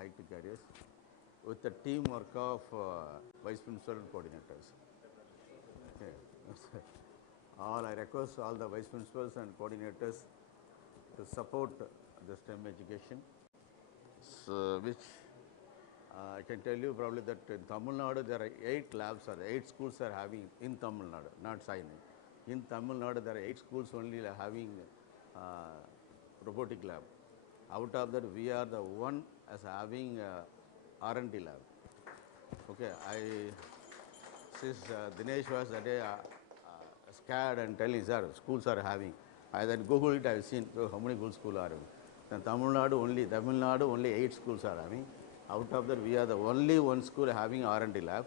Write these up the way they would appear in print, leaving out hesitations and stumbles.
height carriers with the teamwork of vice principal and coordinators. Okay. I request all the vice principals and coordinators to support the STEM education, so which I can tell you probably that in Tamil Nadu there are 8 labs or 8 schools are having in Tamil Nadu, not China. In Tamil Nadu there are 8 schools only having robotic lab. Out of that we are the one as having R&D lab. Okay, since Dinesh was that day scared and telling, sir, schools are having. I then Google it, I have seen how many good schools are having. Then Tamil Nadu only 8 schools are having. Out of that, we are the only one school having R&D lab,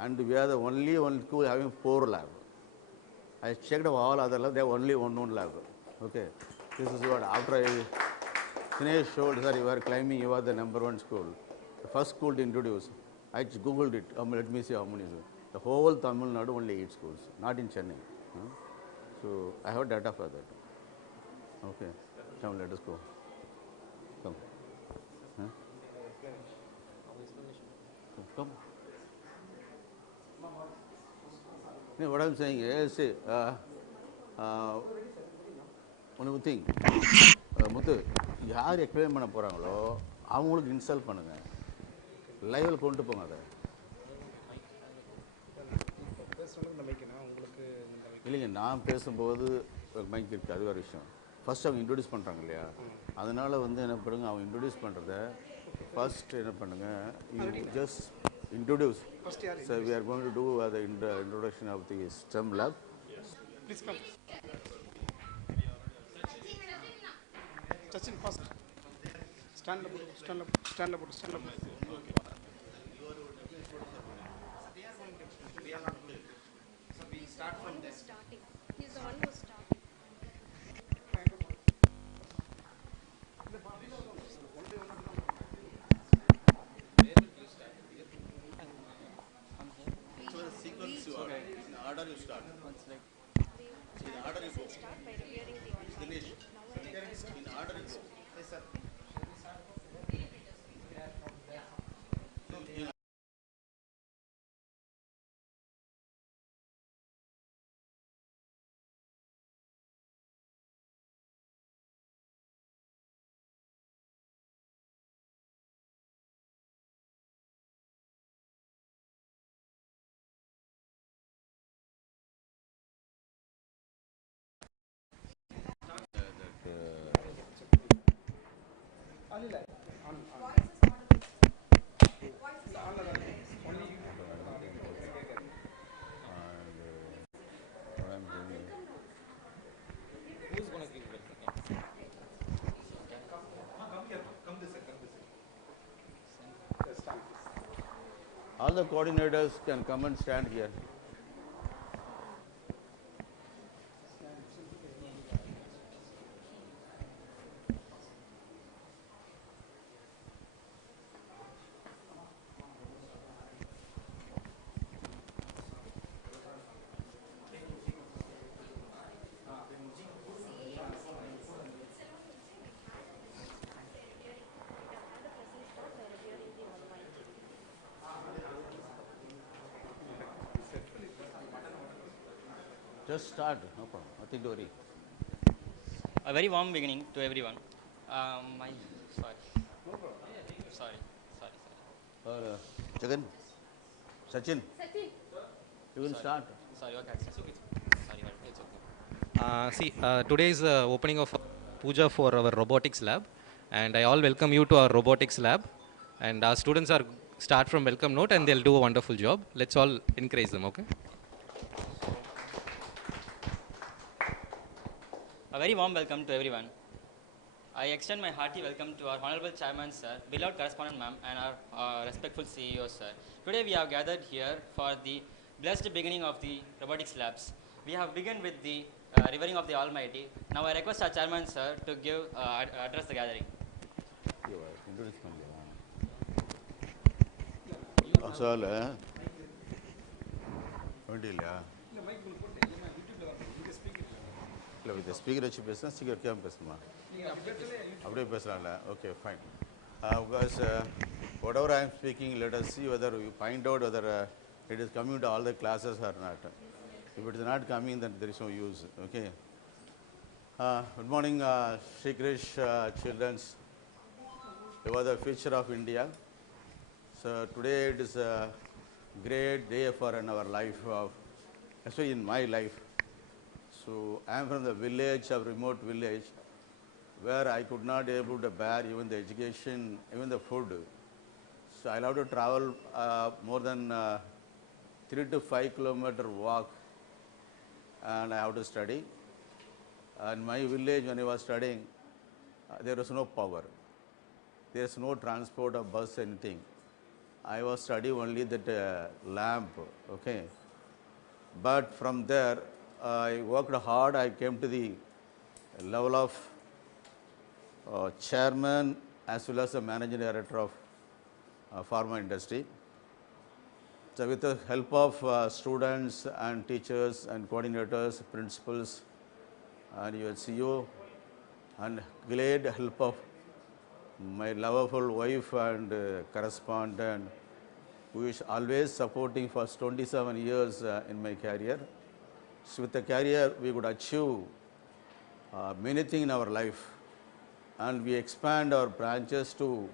and we are the only one school having 4 labs. I checked all other labs, they have only one lab. Okay, this is what after Dinesh showed, sir, you are claiming you are the #1 school. The first school to introduce. I Googled it. Let me see how many. The whole Tamil Nadu only 8 schools, not in Chennai. So I have data for that. Okay, come, let us go. Come. Come. No, what I am saying is, see, one thing, Muthu, யார் explain பண்ண போகிறாங்களோ அவங்களுக்கு install பண்ணுங்கள், லைவில் கொண்டு போங்க. அதை இல்லைங்க, நான் பேசும்போது மைக் இருக்குது, அது ஒரு விஷயம். ஃபஸ்ட் அவங்க இன்ட்ரடியூஸ் பண்ணுறாங்க இல்லையா, அதனால் என்ன பண்ணுங்க, அவங்க இன்ட்ரடியூஸ் பண்ணுறத ஃபஸ்ட் என்ன பண்ணுங்கள், just introduce. So we are going to do the introduction of the STEM lab. Please come. Sachin, first. Stand up. Okay. So we start from there. Starting. He's the one who's starting. All the coordinators can come and stand here. Just start, no problem, nothing to worry. A very warm beginning to everyone. Sorry. Jagan, Sachin, you will start. Sorry, okay. Sorry, it's okay. Today is the opening of Puja for our robotics lab, and I all welcome you to our robotics lab. And our students are start from welcome note, and they'll do a wonderful job. Let's all encourage them, okay? A very warm welcome to everyone. I extend my hearty welcome to our Honorable Chairman, Sir, beloved Correspondent, Ma'am, and our respectful CEO, Sir. Today we have gathered here for the blessed beginning of the robotics labs. We have begun with the revering of the Almighty. Now I request our Chairman, Sir, to give address the gathering. With the speaker, okay, fine. Because whatever I am speaking, let us see whether we find out whether it is coming to all the classes or not. If it is not coming, then there is no use. Okay. Good morning, Shri Krish, childrens. You are the future of India. So today it is a great day for in our life, especially in my life. So I am from the village, a remote village, where I could not able to bear even the education, even the food. So I love to travel more than 3 to 5 kilometer walk, and I have to study. In my village, when I was studying, there was no power. There is no transport or bus, anything. I was studying only that lamp, okay. But from there, I worked hard. I came to the level of chairman as well as the managing director of pharma industry. So with the help of students and teachers and coordinators, principals, and your CEO, and great help of my lovable wife and correspondent, who is always supporting for 27 years in my career. So with the career, we could achieve many things in our life, and we expand our branches to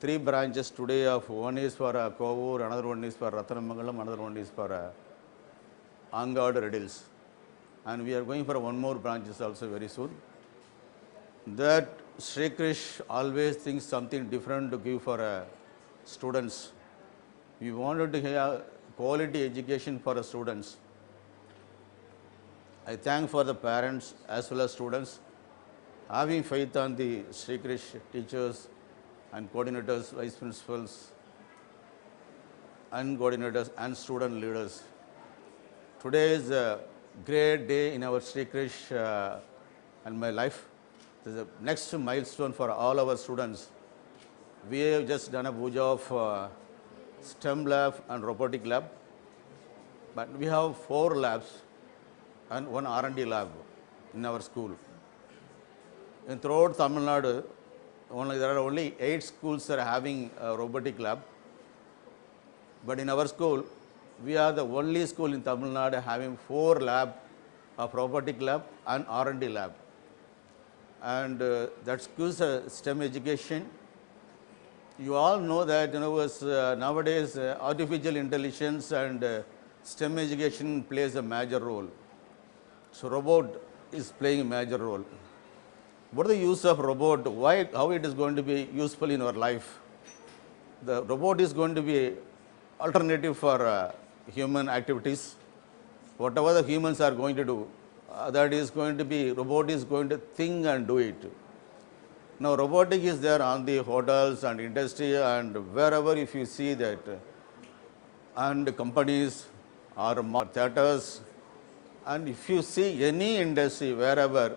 3 branches today. Of one is for Kovur, another one is for Ratanamangalam, another one is for Angad Redills, and we are going for one more branches also very soon. That Sri Krish always thinks something different to give for students. We wanted to have quality education for students. I thank for the parents as well as students having faith on the Sri Krish teachers and coordinators, vice principals, and coordinators and student leaders. Today is a great day in our Sri Krish and my life. This is the next milestone for all our students. We have just done a puja of STEM lab and robotic lab, but we have 4 labs and 1 R&D lab in our school. In throughout Tamil Nadu, there are only 8 schools that are having a robotic lab, but in our school, we are the only school in Tamil Nadu having 4 labs of robotic lab and R&D lab. And that gives STEM education. You all know that nowadays artificial intelligence and STEM education plays a major role. So robot is playing a major role. What is the use of robot? Why? How it is going to be useful in our life? The robot is going to be alternative for human activities. Whatever the humans are going to do, that is going to be, robot is going to think and do it. Now, robotic is there on the hotels and industry and wherever if you see that, and companies or theaters, and if you see any industry wherever,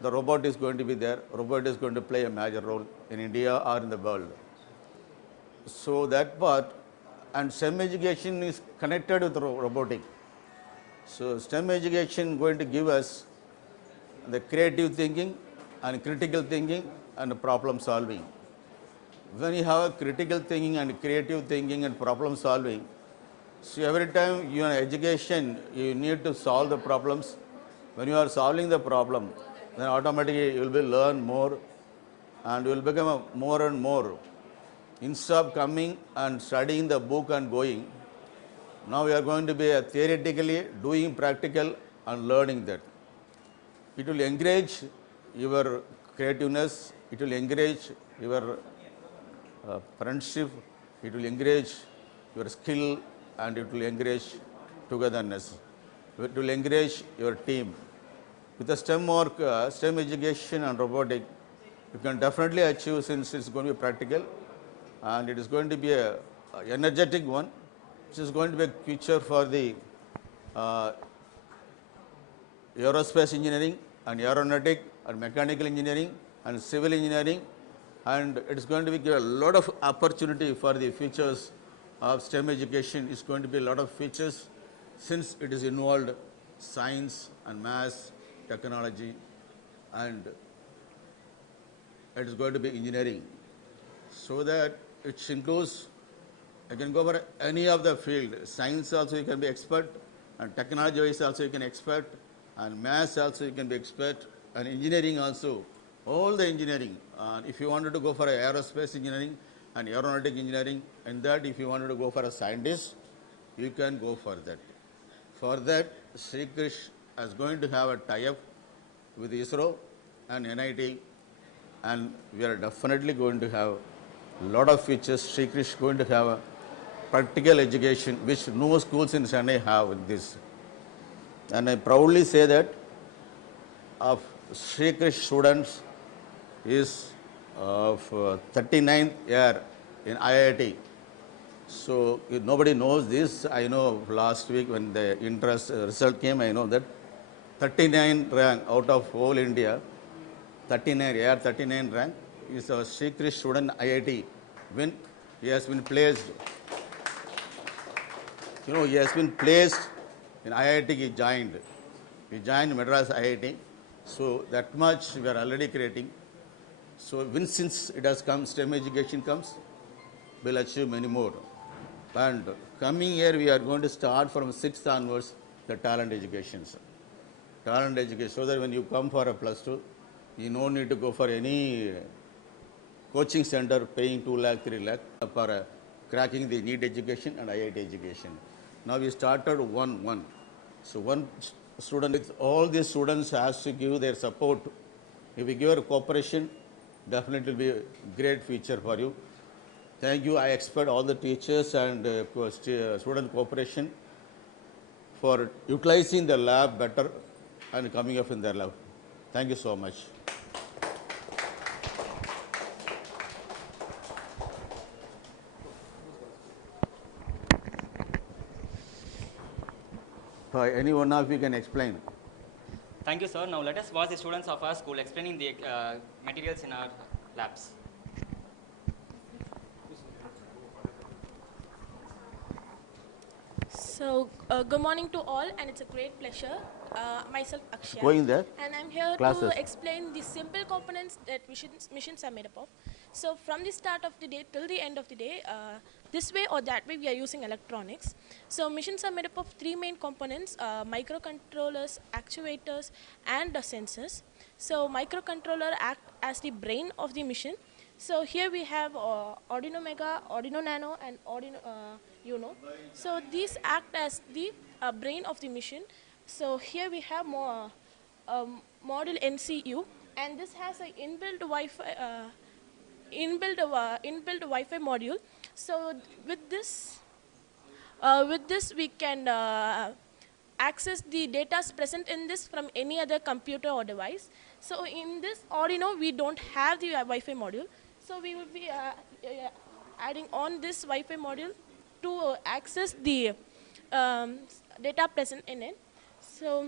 the robot is going to be there. Robot is going to play a major role in India or in the world. So that part, and STEM education is connected with robotic. So STEM education going to give us the creative thinking and critical thinking and problem solving. When you have critical thinking and creative thinking and problem solving, so every time you are in education, you need to solve the problems. When you are solving the problem, then automatically you will be learn more and you will become more and more. Instead of coming and studying the book and going, now we are going to be theoretically doing practical and learning that. It will encourage your creativeness, it will encourage your friendship, it will encourage your skill, and it will encourage togetherness. It will encourage your team. With the STEM work, STEM education and robotic, you can definitely achieve, since it's going to be practical and it is going to be a energetic one, which is going to be a future for the aerospace engineering and aeronautic and mechanical engineering and civil engineering, and it is going to be a lot of opportunity for the futures of STEM education. Is going to be a lot of features since it is involved science and maths, technology, and it is going to be engineering. so that it includes, you can go for any of the field. Science also you can be expert, and technology wise also you can expert, and maths also you can be expert, and engineering also, all the engineering. If you wanted to go for aerospace engineering and aeronautic engineering, and that if you wanted to go for a scientist, you can go for that. For that, Sri Krish is going to have a tie-up with ISRO and NIT, and we are definitely going to have a lot of features. Sri Krish is going to have a practical education, which no schools in Chennai have in this. And I proudly say that of Sri Krish students is of 39th year in IIT. So if nobody knows this. I know last week when the interest result came, I know that 39 rank out of whole India, 39 rank is a Sri Krish student IIT. When he has been placed, he has been placed in IIT. He joined Madras IIT. So that much we are already creating. So since it has come, STEM education comes, we'll achieve many more. And coming year, we are going to start from 6th onwards the talent education. Talent education, so that when you come for a +2, you no need to go for any coaching center paying 2 lakh, 3 lakh for cracking the NEET education and IIT education. Now we started one. So one student, with all these students has to give their support. If we give your cooperation, definitely will be a great future for you. Thank you. I expect all the teachers and student cooperation for utilizing the lab better and coming up in their lab. Thank you so much. Any one of you can explain. Thank you, sir. Now let us watch the students of our school explaining the materials in our labs. So, good morning to all, and it's a great pleasure. Myself, Akshya. Going there. And I'm here Classes. to explain the simple components that missions are made up of. So, from the start of the day till the end of the day, this way or that way, we are using electronics. So, missions are made up of 3 main components: microcontrollers, actuators, and the sensors. So, microcontroller act as the brain of the mission. So, here we have Arduino Mega, Arduino Nano, and Arduino Uno. So, these act as the brain of the mission. So, here we have module NCU, and this has an inbuilt Wi-Fi module. So with this we can access the data present in this from any other computer or device. So in this Arduino, we don't have the Wi-Fi module. So we will be adding on this Wi-Fi module to access the data present in it. So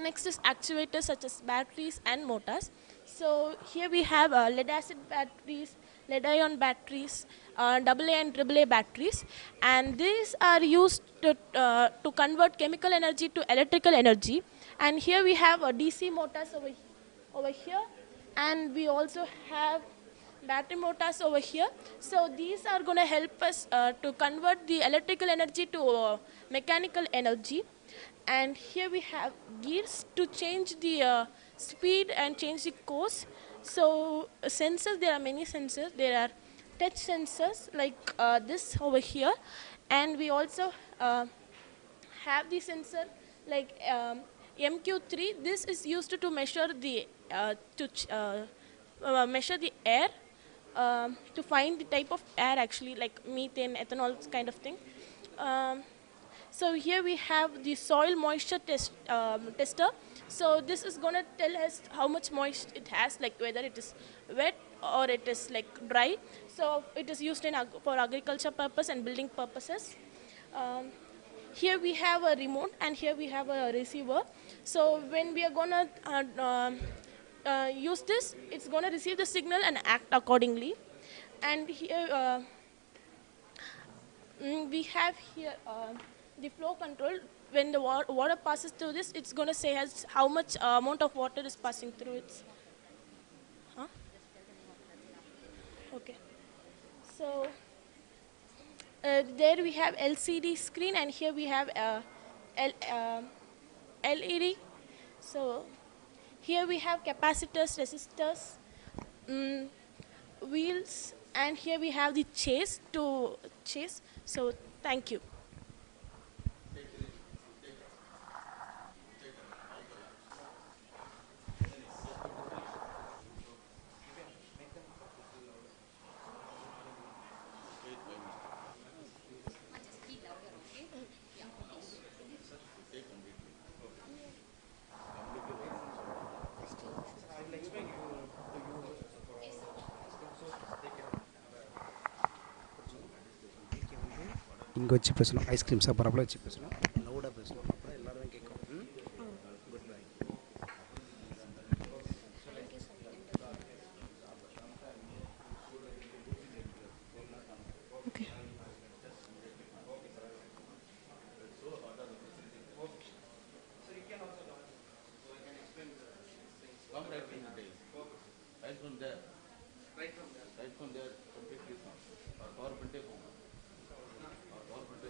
next is actuators such as batteries and motors. So here we have lead acid batteries, lead ion batteries, AA and AAA batteries, and these are used to convert chemical energy to electrical energy. And here we have DC motors over here, and we also have battery motors over here. So these are going to help us to convert the electrical energy to mechanical energy. And here we have gears to change the speed and change the course. So sensors, there are many sensors. There are touch sensors like this over here, and we also have the sensor like MQ3. This is used to measure the measure the air, to find the type of air, actually, like methane, ethanol kind of thing. So here we have the soil moisture tester. So this is going to tell us how much moisture it has, like whether it is wet or it is like dry. So it is used for agriculture purpose and building purposes. Here we have a remote, and here we have a receiver. So when we are going to use this, it's going to receive the signal and act accordingly. And here we have here the flow control. When the water passes through this, it's going to say how much amount of water is passing through it. Huh? Okay. So there we have LCD screen, and here we have LED. So here we have capacitors, resistors, mm, wheels, and here we have the chase to chase. So thank you. இங்கே வச்சு பேசணும், ice cream சாப்பிட்றப்பல வச்சு பேசணும், லவுடாக பேசணும், அப்புறம் எல்லாருமே கேட்கும். Good bye. Okay. Come right from the days. Right from there. Right from there. Right from there, completely from. Or power print from. Or power print.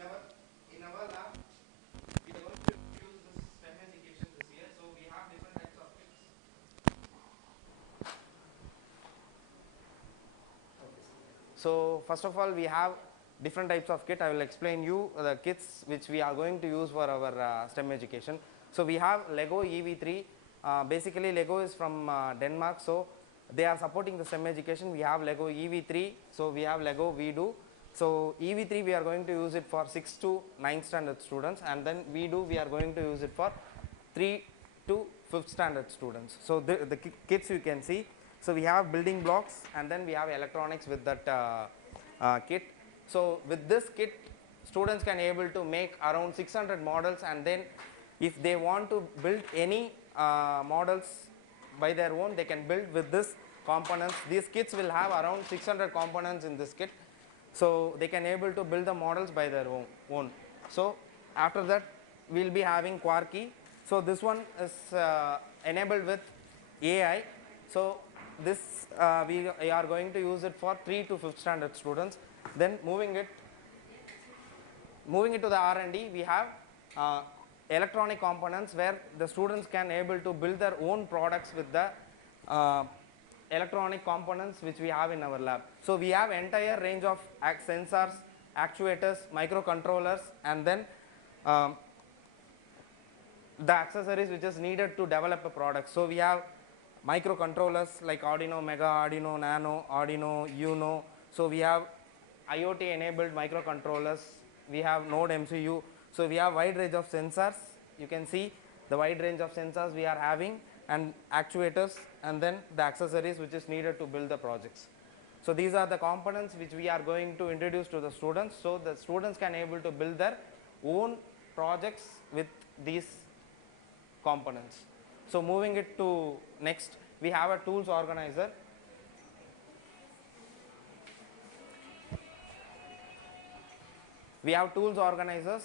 Nervous. So first of all, we have different types of kit. I will explain you the kits which we are going to use for our STEM education. So we have Lego EV3. Basically Lego is from Denmark, so they are supporting the STEM education. We have Lego EV3, so we have Lego VDO. So EV3 we are going to use it for 6th to 9th standard students, and then VDO we are going to use it for 3 to 5th standard students. So the kits you can see. So we have building blocks, and then we have electronics with that kit. So with this kit, students can able to make around 600 models, and then if they want to build any models by their own, they can build with this components. These kits will have around 600 components in this kit, so they can able to build the models by their own. So after that, we will be having Quarky. So this one is enabled with AI. So this we are going to use it for 3 to 5th standard students. Then moving it to the R&D, we have electronic components where the students can able to build their own products with the electronic components which we have in our lab. So we have entire range of sensors, actuators, microcontrollers, and then the accessories which is needed to develop a product. So we have microcontrollers like Arduino Mega, Arduino Nano, Arduino Uno. So we have IoT enabled microcontrollers, we have Node MCU. So we have wide range of sensors. You can see the wide range of sensors we are having, and actuators, and then the accessories which is needed to build the projects. So these are the components which we are going to introduce to the students, so the students can able to build their own projects with these components. So moving it to next, we have a tools organizer. We have tools organizers.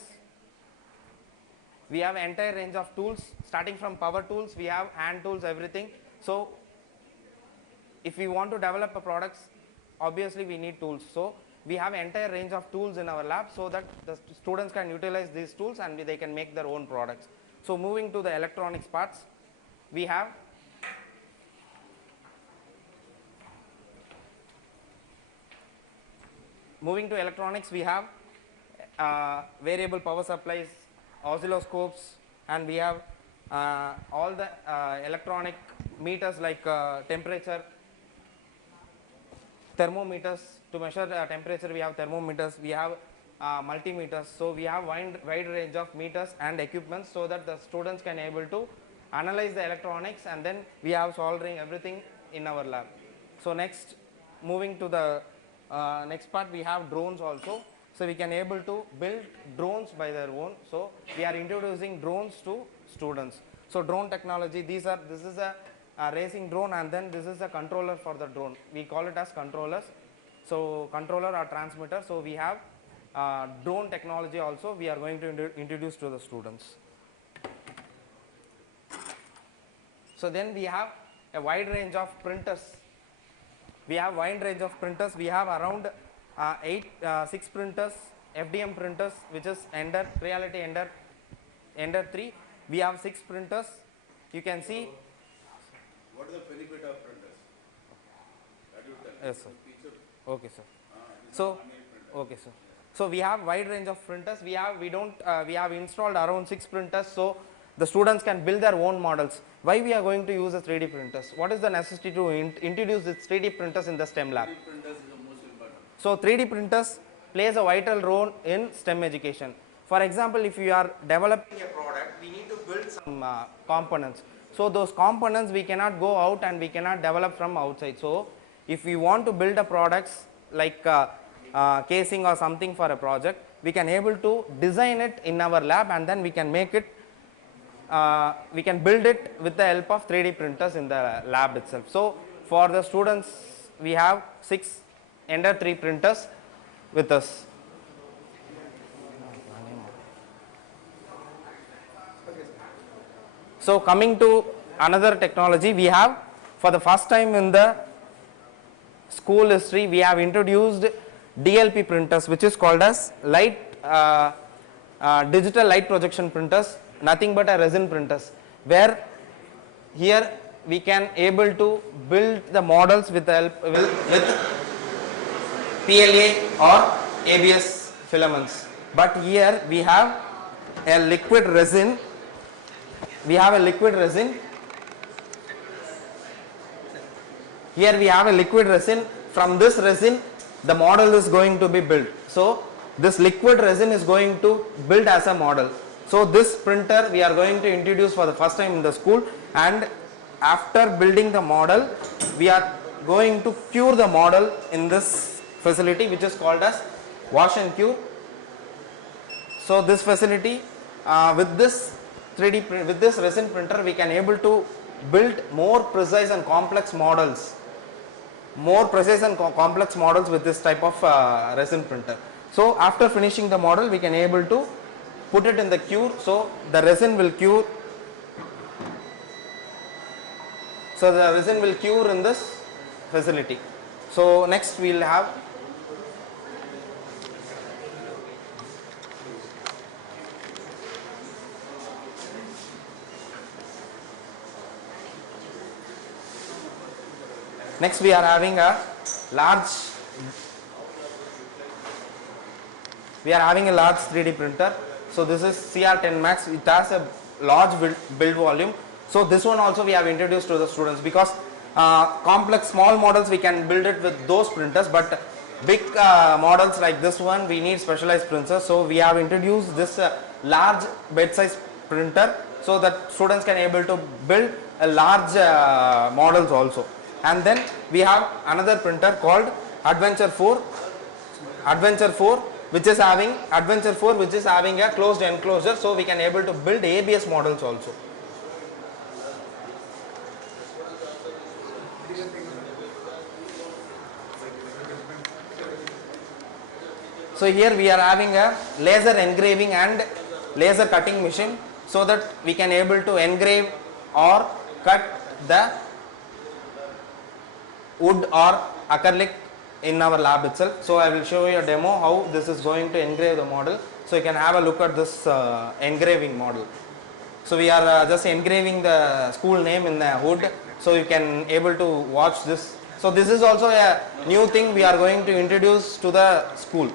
We have entire range of tools, starting from power tools, we have hand tools, everything. So if we want to develop a products, obviously we need tools. So we have entire range of tools in our lab so that the students can utilize these tools and they can make their own products. So moving to the electronics parts, we have variable power supplies, oscilloscopes, and we have all the electronic meters like temperature, thermometers to measure temperature. We have thermometers, we have multimeters. So we have wide range of meters and equipments so that the students can able to analyze the electronics, and then we have soldering everything in our lab. So next, moving to the next part, we have drones also. So we can able to build drones by their own. So we are introducing drones to students. So drone technology, this is a racing drone, and then this is a controller for the drone. We call it as controllers. So controller or transmitter. So we have drone technology also we are going to introduce to the students. So then we have a wide range of printers. We have around 6 printers, FDM printers, which is Reality Ender 3. We have 6 printers. You can see. What is the benefit of printers? That you tell. Yes, sir. Okay, sir. So we have wide range of printers. We have installed around 6 printers, so the students can build their own models. Why we are going to use the 3D printers? What is the necessity to introduce this 3D printers in the STEM lab? 3D printers is the most important. So 3D printers plays a vital role in STEM education. For example, if you are developing a product, we need to build some components. So those components we cannot go out and we cannot develop from outside. So if we want to build a products like casing or something for a project, we can able to design it in our lab, and then we can make it, we can build it with the help of 3D printers in the lab itself. So for the students, we have 6 Ender 3 printers with us. So coming to another technology, we have for the first time in the school history, we have introduced DLP printers, which is called as digital light projection printers, nothing but a resin printers, where here we can able to build the models with the help with PLA or ABS filaments. But here we have a liquid resin. Here we have a liquid resin. From this resin, the model is going to be built. So this liquid resin is going to build as a model. So this printer we are going to introduce for the first time in the school, and after building the model, we are going to cure the model in this facility, which is called as wash and cure. So this facility, with this resin printer, we can able to build more precise and complex models with this type of resin printer. So after finishing the model, we can able to put it in the cure, so the resin will cure. So the resin will cure in this facility. So next we will have we are having a large 3D printer. So this is CR10 Max. It has a large build volume. So this one also we have introduced to the students, because complex small models we can build it with those printers, but big models like this one we need specialized printers. So we have introduced this large bed size printer, so that students can able to build a large models also. And then we have another printer called Adventure 4, which is having a closed enclosure, so we can able to build ABS models also. So here we are having a laser engraving and laser cutting machine, so that we can able to engrave or cut the wood or acrylic in our lab itself. So I will show you a demo how this is going to engrave the model. So you can have a look at this engraving model. So we are just engraving the school name in the hood, so you can able to watch this. So this is also a new thing we are going to introduce to the school.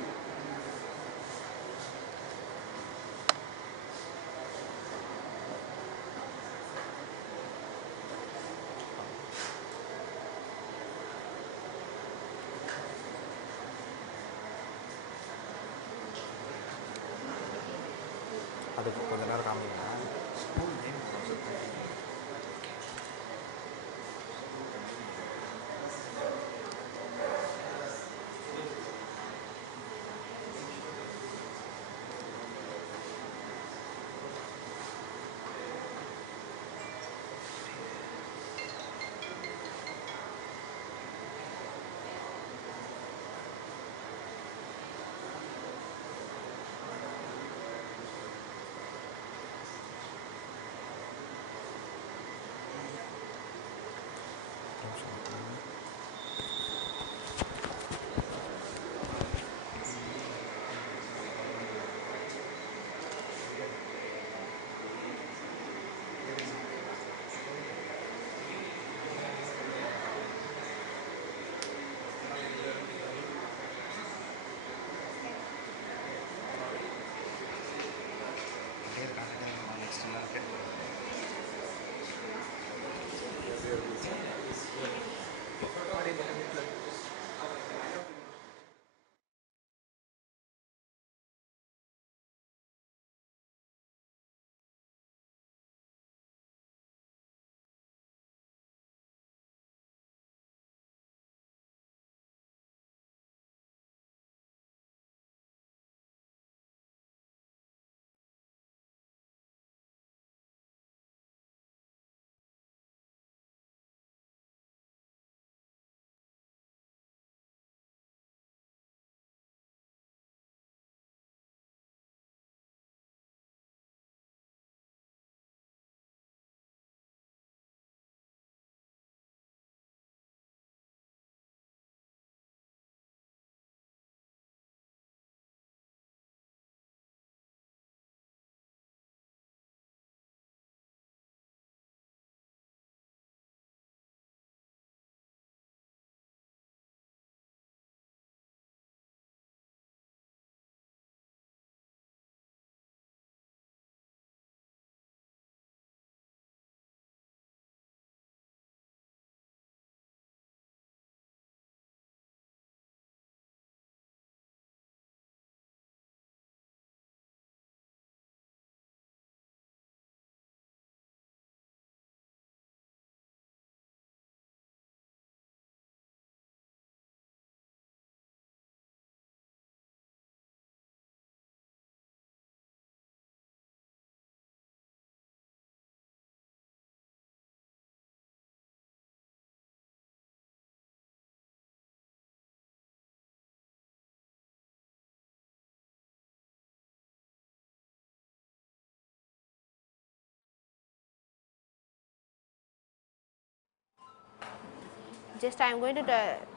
Just I am going to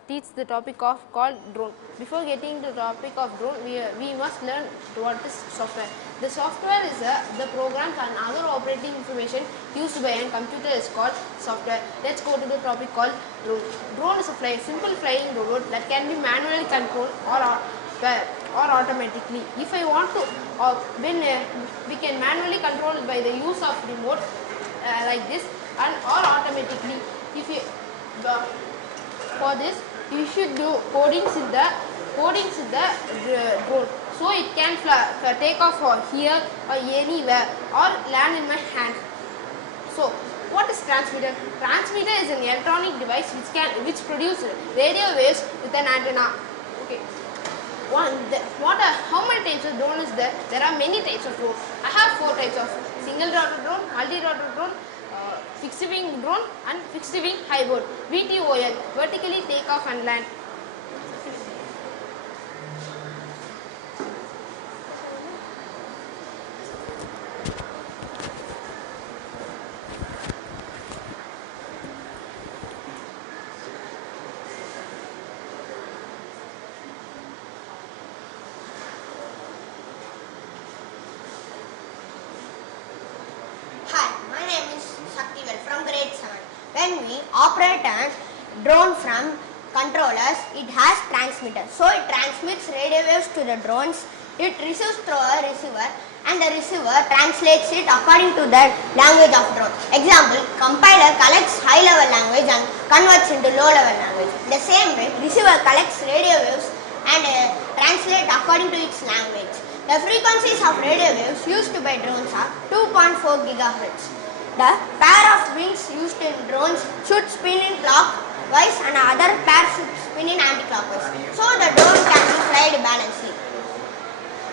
teach the topic of called drone. Before getting to the topic of drone, we must learn what is software. The software is the programs and other operating information used by a computer is called software. Let's go to the topic called drone. Drone is a simple flying robot that can be manually controlled or automatically. If I want to, we can manually control it by the use of remote like this, and or automatically. If you for this, you should do codings in the drone, so it can take off here or anywhere or land in my hand. So, what is transmitter? Transmitter is an electronic device which produces radio waves with an antenna. Okay. How many types of drone is there? There are many types of drone. I have 4 types of single rotor drone, multi-rotor drone, fixed wing drone and fixed wing hybrid, VTOL, vertically take off and land. operate a drone from controllers, it has transmitters. So it transmits radio waves to the drones. It receives through a receiver, and the receiver translates it according to the language of drone. Example, compiler collects high-level language and converts into low-level language. The same way, receiver collects radio waves and translate according to its language. The frequencies of radio waves used by drones are 2.4 gigahertz. The pair of wings used in drones should spin in clockwise and other pair should spin in anti-clockwise. So the drone can be flied balancedly.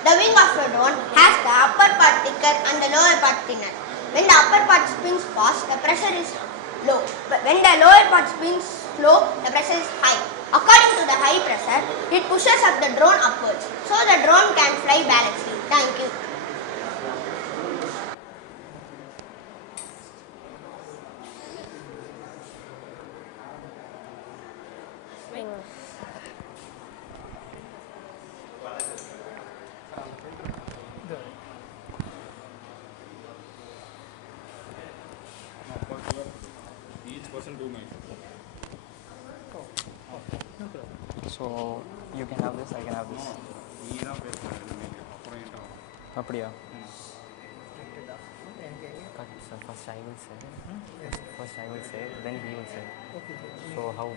The wing of a drone has the upper part thicker and the lower part thinner. When the upper part spins fast, the pressure is low. But when the lower part spins slow, the pressure is high. According to the high pressure, it pushes up the drone upwards. So the drone can fly balancedly. Thank you. So you can have this, I can have this. Apdiya. So first I will say, then he will say. So how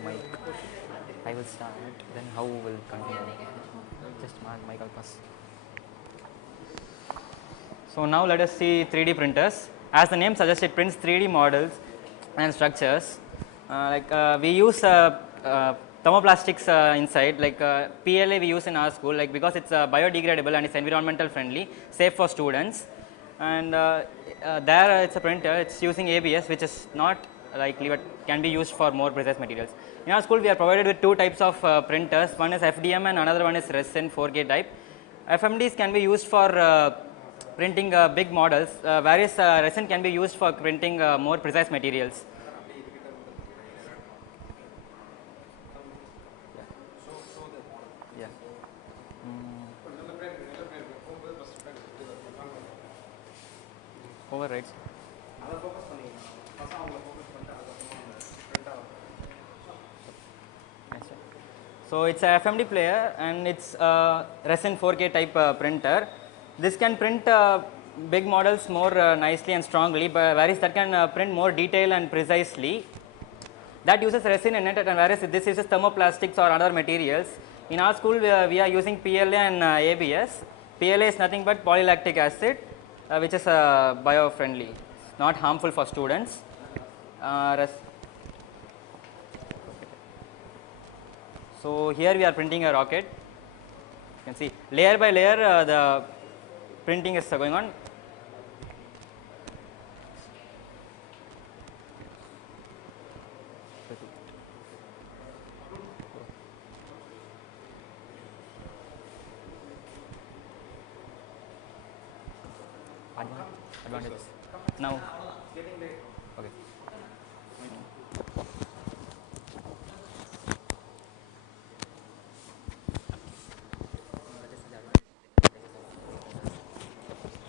I will start, then how will continue. Just mark Michael pass. So now let us see 3D printers. As the name suggests, it prints 3D models and structures. We use thermoplastics inside, PLA we use in our school, because it's biodegradable and it's environmental friendly, safe for students. And there it's a printer, it's using ABS, which is not likely but can be used for more precise materials. In our school we are provided with two types of printers, one is FDM and another one is resin 4K type. FMDs can be used for printing big models, whereas resin can be used for printing more precise materials. Overrides. So it's a FMD player and it's a resin 4K type printer. This can print big models more nicely and strongly, but whereas that can print more detail and precisely. That uses resin in it, and whereas this uses thermoplastics or other materials. In our school we are using PLA and ABS. PLA is nothing but polylactic acid, which is bio-friendly, not harmful for students. So here we are printing a rocket. You can see layer by layer the printing is going on. Advantages. Now, okay. Now let us see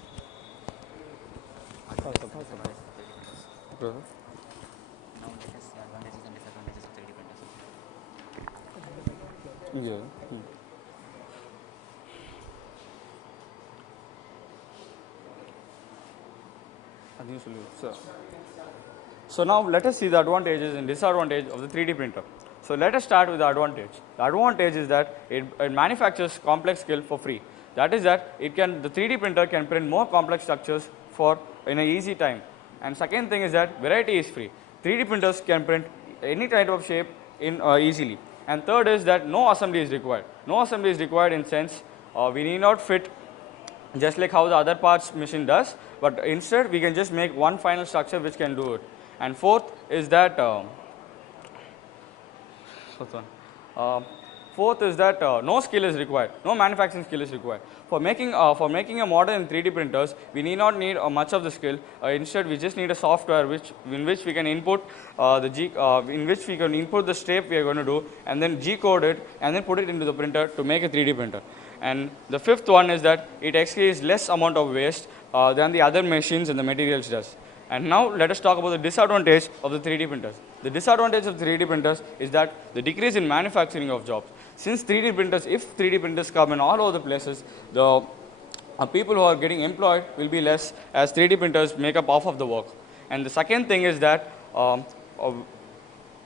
advantages and disadvantages of 3D printers. Yeah. So now let us see the advantages and disadvantages of the 3D printer. So let us start with the advantage. The advantage is that it manufactures complex skill for free. That is that the 3D printer can print more complex structures in an easy time. And second thing is that variety is free. 3D printers can print any type of shape easily. And third is that no assembly is required. No assembly is required in sense we need not fit just like how the other parts machine does, but instead we can just make one final structure which can do it. And fourth is that no skill is required, no manufacturing skill is required. For making a model in 3D printers, we need not need much of the skill. Instead, we just need a software in which we can input the shape we are going to do, and then G-code it, and then put it into the printer to make a 3D printer. And the fifth one is that it actually is less amount of waste than the other machines and the materials does. And now let us talk about the disadvantage of the 3D printers. The disadvantage of 3D printers is that the decrease in manufacturing of jobs. Since 3D printers, if 3D printers come in all over the places, the people who are getting employed will be less, as 3D printers make up half of the work. And the second thing is that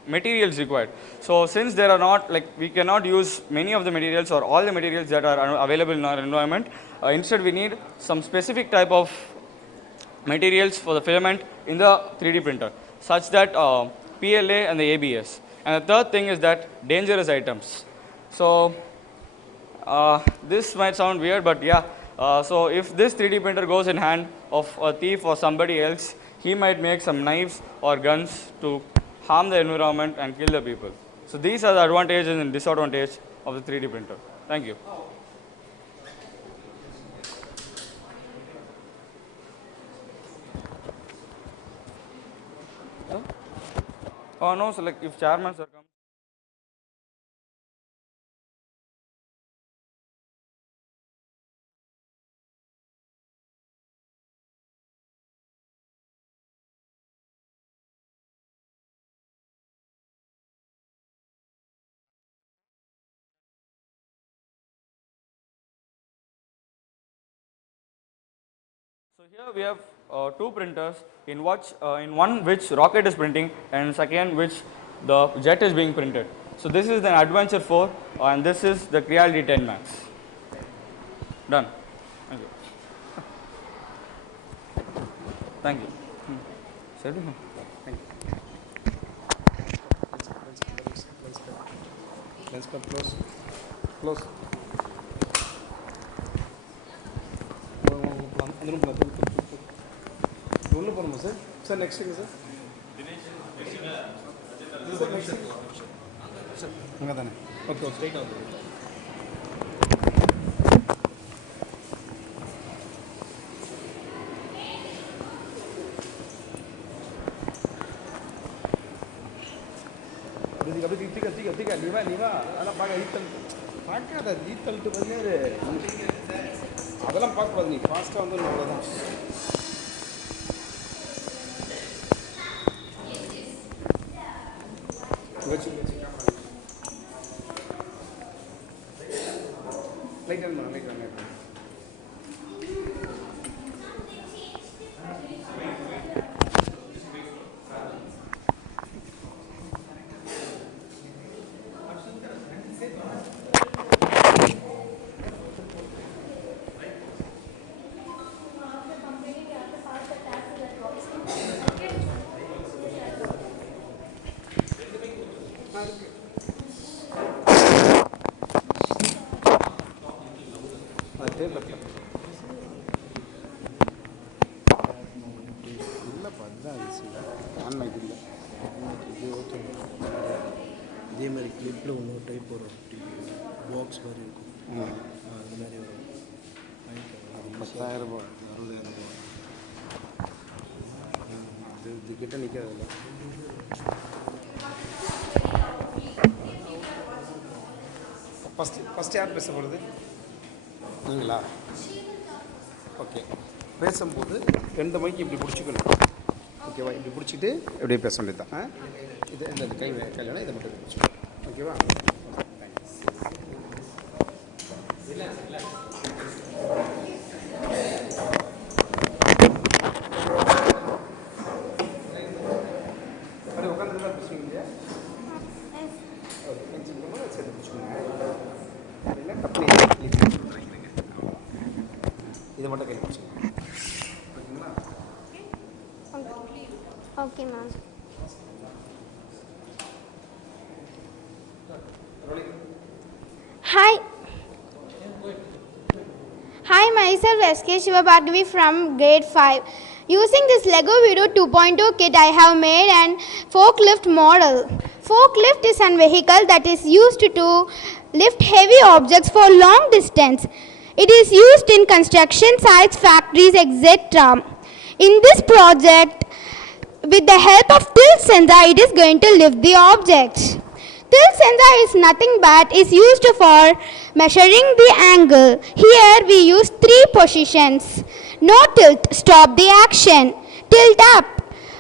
materials required. So since there are not, like, we cannot use many of the materials or all the materials that are available in our environment, instead we need some specific type of materials for the filament in the 3D printer, such that PLA and the ABS. And the third thing is that dangerous items. So this might sound weird, but yeah, so if this 3D printer goes in hand of a thief or somebody else, he might make some knives or guns to harm the environment and kill the people. So these are the advantages and disadvantages of the 3D printer. Thank you. Oh no, so like if chairman sir come. So here we have two printers, in one which rocket is printing and second which the jet is being printed. So this is the Adventure 4 and this is the Creality 10 Max. Done. Thank you. Thank you. Thank you. Let's go close. Close. ஒன்று போகணுமா sir? Sir நெக்ஸ்ட்டுங்க sir? Sir அங்கே தானே? Okay okay ஸ்ட்ரைட்டாக வந்து அப்படியே திக்கா நீ வா அதெல்லாம் பார்க்க ஈத்தல் பார்க்காத ஈத்தல்ட்டு பண்ணாரு அதெல்லாம் பார்க்கக்கூடாது, நீ ஃபாஸ்ட்டாக வந்து அவ்வளோதான். வச்சு லைட் ஆன் பண்ண லைட் ஆன் இதே மாதிரி கிளிப்பில் ஒன்று டைப் வரும், பாக்ஸ் மாதிரி இருக்கும், அது மாதிரி வரும். 10,000 ரூபா 60,000 ரூபா இது கிட்ட நிற்காதில்ல. ஃபஸ்ட்டு யார் பேச போகிறது? நீங்களா? ஓகே. பேசும்போது 2 மைக்கு இப்படி பிடிச்சிக்கணும், ஓகேவா? இப்படி பிடிச்சிட்டு எப்படியே பேச வேண்டியது தான். இது இந்த கை கையிலனா இதை மட்டும் பிடிச்சிக்கணும், ஓகேவா? தேங்க்ஸ். அப்படியே உட்காந்து தான் பிடிச்சிங்க இல்லையா? ஓகே, பிடிச்சிக்கணும், சேர்த்து பிடிச்சிக்கோங்க. இல்லை கப்பனி இதை மட்டும் கையில் பிடிச்சிக்கணும், ஓகேங்களா? Okay ma'am. Hi, myself SK Shivabhargavi from grade 5. Using this Lego Video 2.2 kit, I have made an forklift model. Forklift is a vehicle that is used to lift heavy objects for long distance. It is used in construction sites, factories, etc. In this project, with the help of tilt sensor, it is going to lift the object. Tilt sensor is nothing but is used for measuring the angle. Here we use 3 positions. No tilt, stop the action. Tilt up,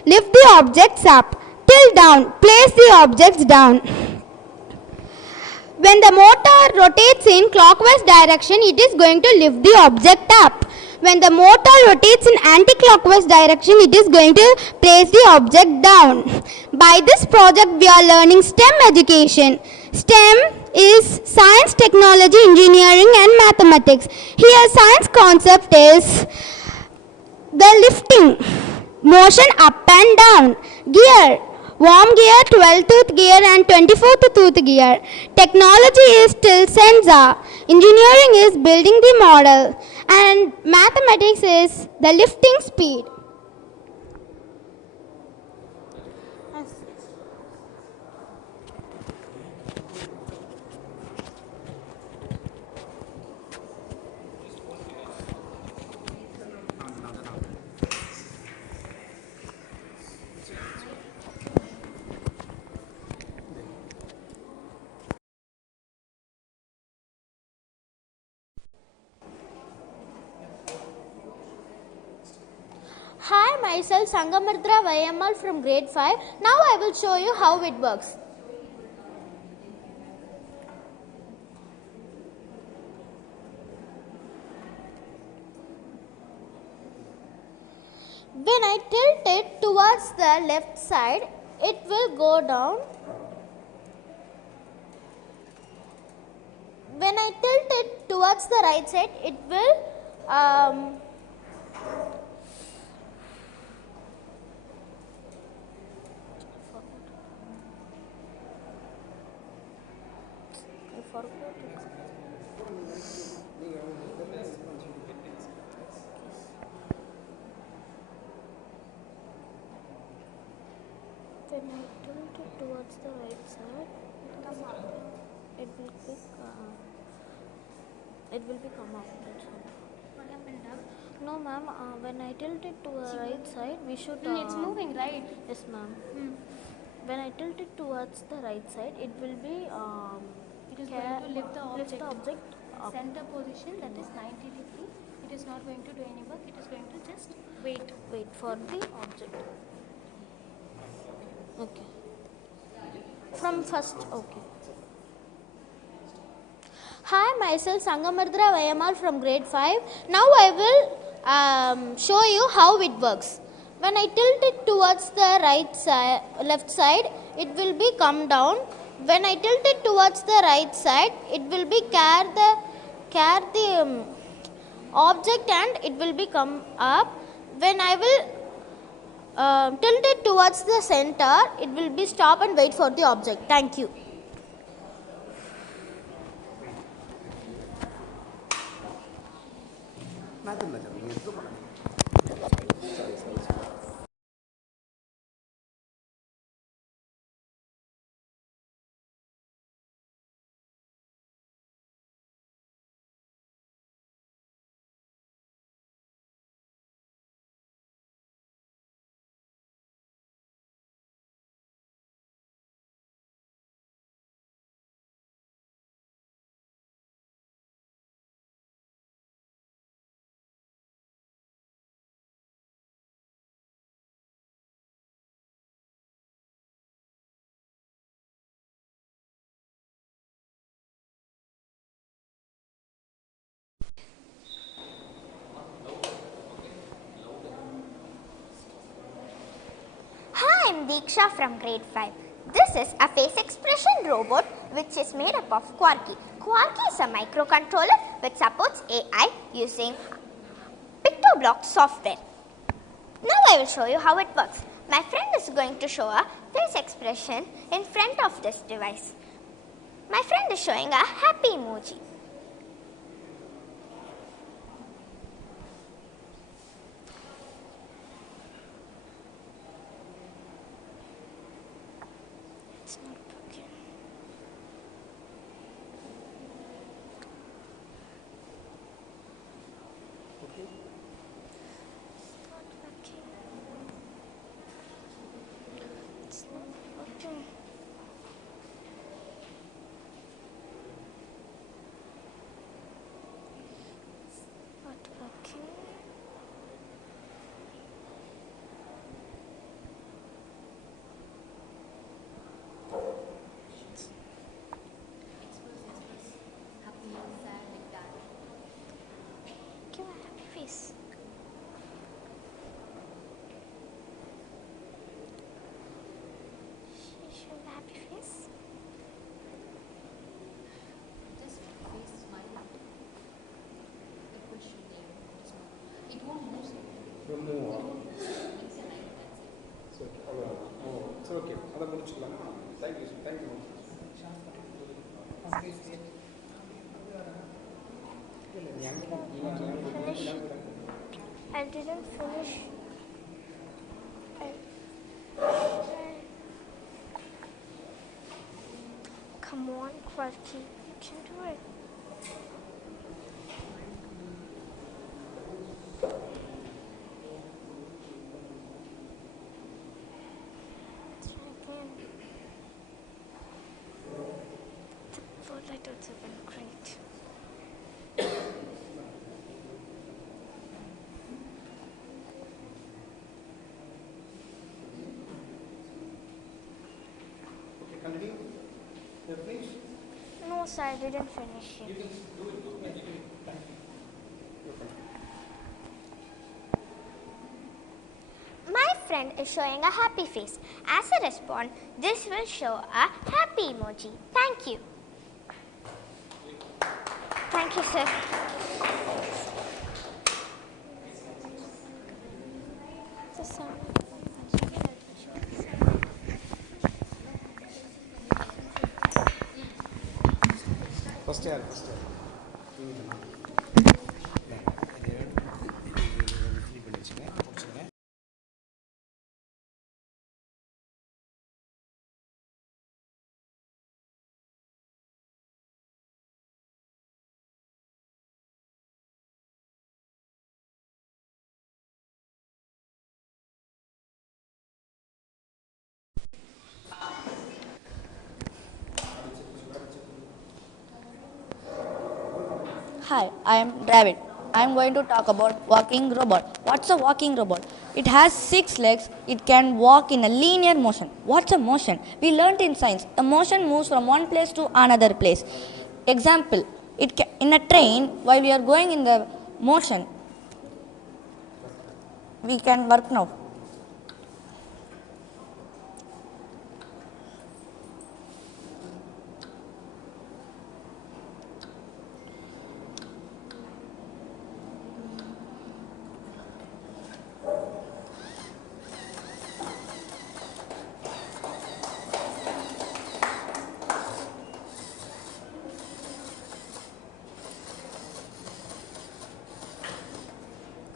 lift the objects up. Tilt down, place the objects down. When the motor rotates in clockwise direction, it is going to lift the object up. When the motor rotates in anti-clockwise direction, it is going to place the object down. By this project, we are learning STEM education. STEM is science, technology, engineering and mathematics. Here science concept is the lifting, motion up and down, gear, worm gear, 12-tooth gear and 24-tooth gear. Technology is still sensor. Engineering is building the model. And mathematics is the lifting speed. Hi, myself Sangamardra Vayamal from grade 5. Now I will show you how it works. When I tilt it towards the left side, it will go down. When I tilt it towards the right side, it will When I tilt it towards the right side, it will become up. What happened up? No, ma'am. When I tilt it to the right side, we should. It's moving, right? Yes, ma'am. When I tilt it towards the right side, it will be. It is going to lift the object. Lift the object up. Center position, that is 90 degree. It is not going to do any work. It is going to just wait. Wait for the object. Okay. From first, okay. Hi, myself Sangamardra Vayamal from grade 5. Now I will show you how it works. When I tilt it towards the right side, left side, it will be come down. When I tilt it towards the right side, it will be carry the object and it will be come up. When I will tilt it towards the center, it will be stop and wait for the object. Thank you. Hi, I'm Diksha from grade 5. This is a face expression robot which is made up of Quarky. Quarky is a microcontroller which supports AI using PictoBlock software. Now I will show you how it works. My friend is going to show a face expression in front of this device. My friend is showing a happy emoji. It's not working. It's not working. Not working. Move ஆகும். சரி அவ்வளோதான். சரி okay அதை முடிச்சுக்கலாமா? Thank you sir, thank you. I didn't finish. Come on, Quirky, you can do it. The letters have been great. Continue. You finished? No, sir, I didn't finish it. My friend is showing a happy face. As a response, this will show a happy emoji. Thank you. Thank you, sir. First year. Hi, I am David. I am going to talk about walking robot. What's a walking robot? It has 6 legs. It can walk in a linear motion. What's a motion? We learnt in science. A motion moves from one place to another place. Example, in a train, while we are going in the motion, we can work now.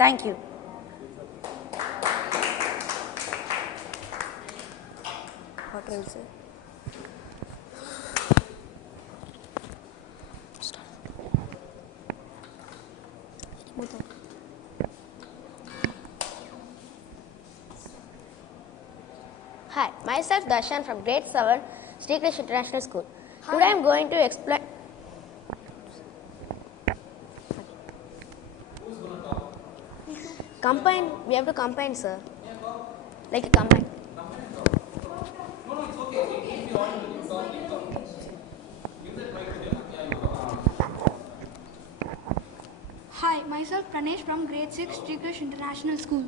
Thank you. What will say? Hi, myself Darshan from grade 7, Krish International School. Today I am going to explain. Combine, we have to combine, sir. Like a combine. Hi, myself Pranesh from grade 6, Krish International School.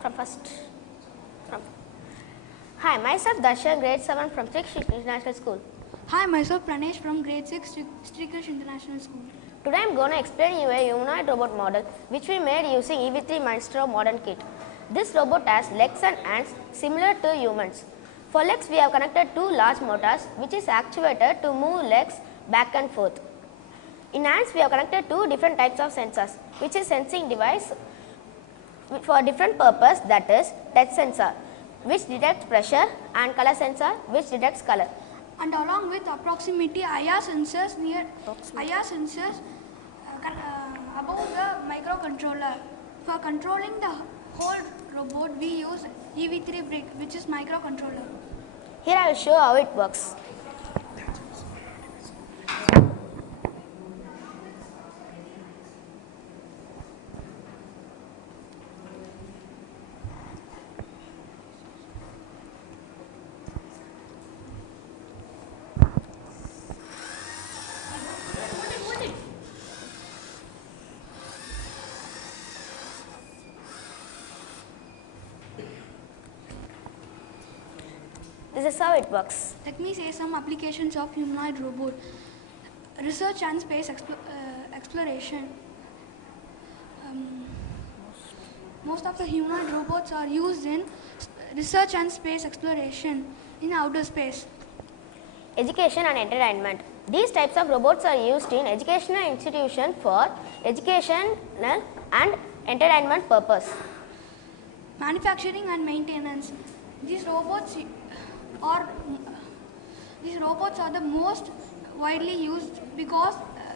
From first. Hi, myself Darshan, grade 7 from Krish International School. Hi, myself Pranesh from grade 6, Krish International School. Today I am going to explain you a humanoid robot model which we made using EV3 Maestro modern kit. This robot has legs and hands similar to humans. For legs we have connected 2 large motors which is actuator to move legs back and forth. In hands we have connected 2 different types of sensors which is sensing device for different purpose, that is touch sensor which detects pressure and color sensor which detects color. And along with approximity IR sensors above the microcontroller. For controlling the whole robot, we use EV3 brick, which is microcontroller. Here I will show how it works. This is how it works. Let me say some applications of humanoid robot. Research and space exploration. Most of the humanoid robots are used in research and space exploration in outer space. Education and entertainment. These types of robots are used in educational institutions for educational and entertainment purpose. Manufacturing and maintenance. These robots are the most widely used because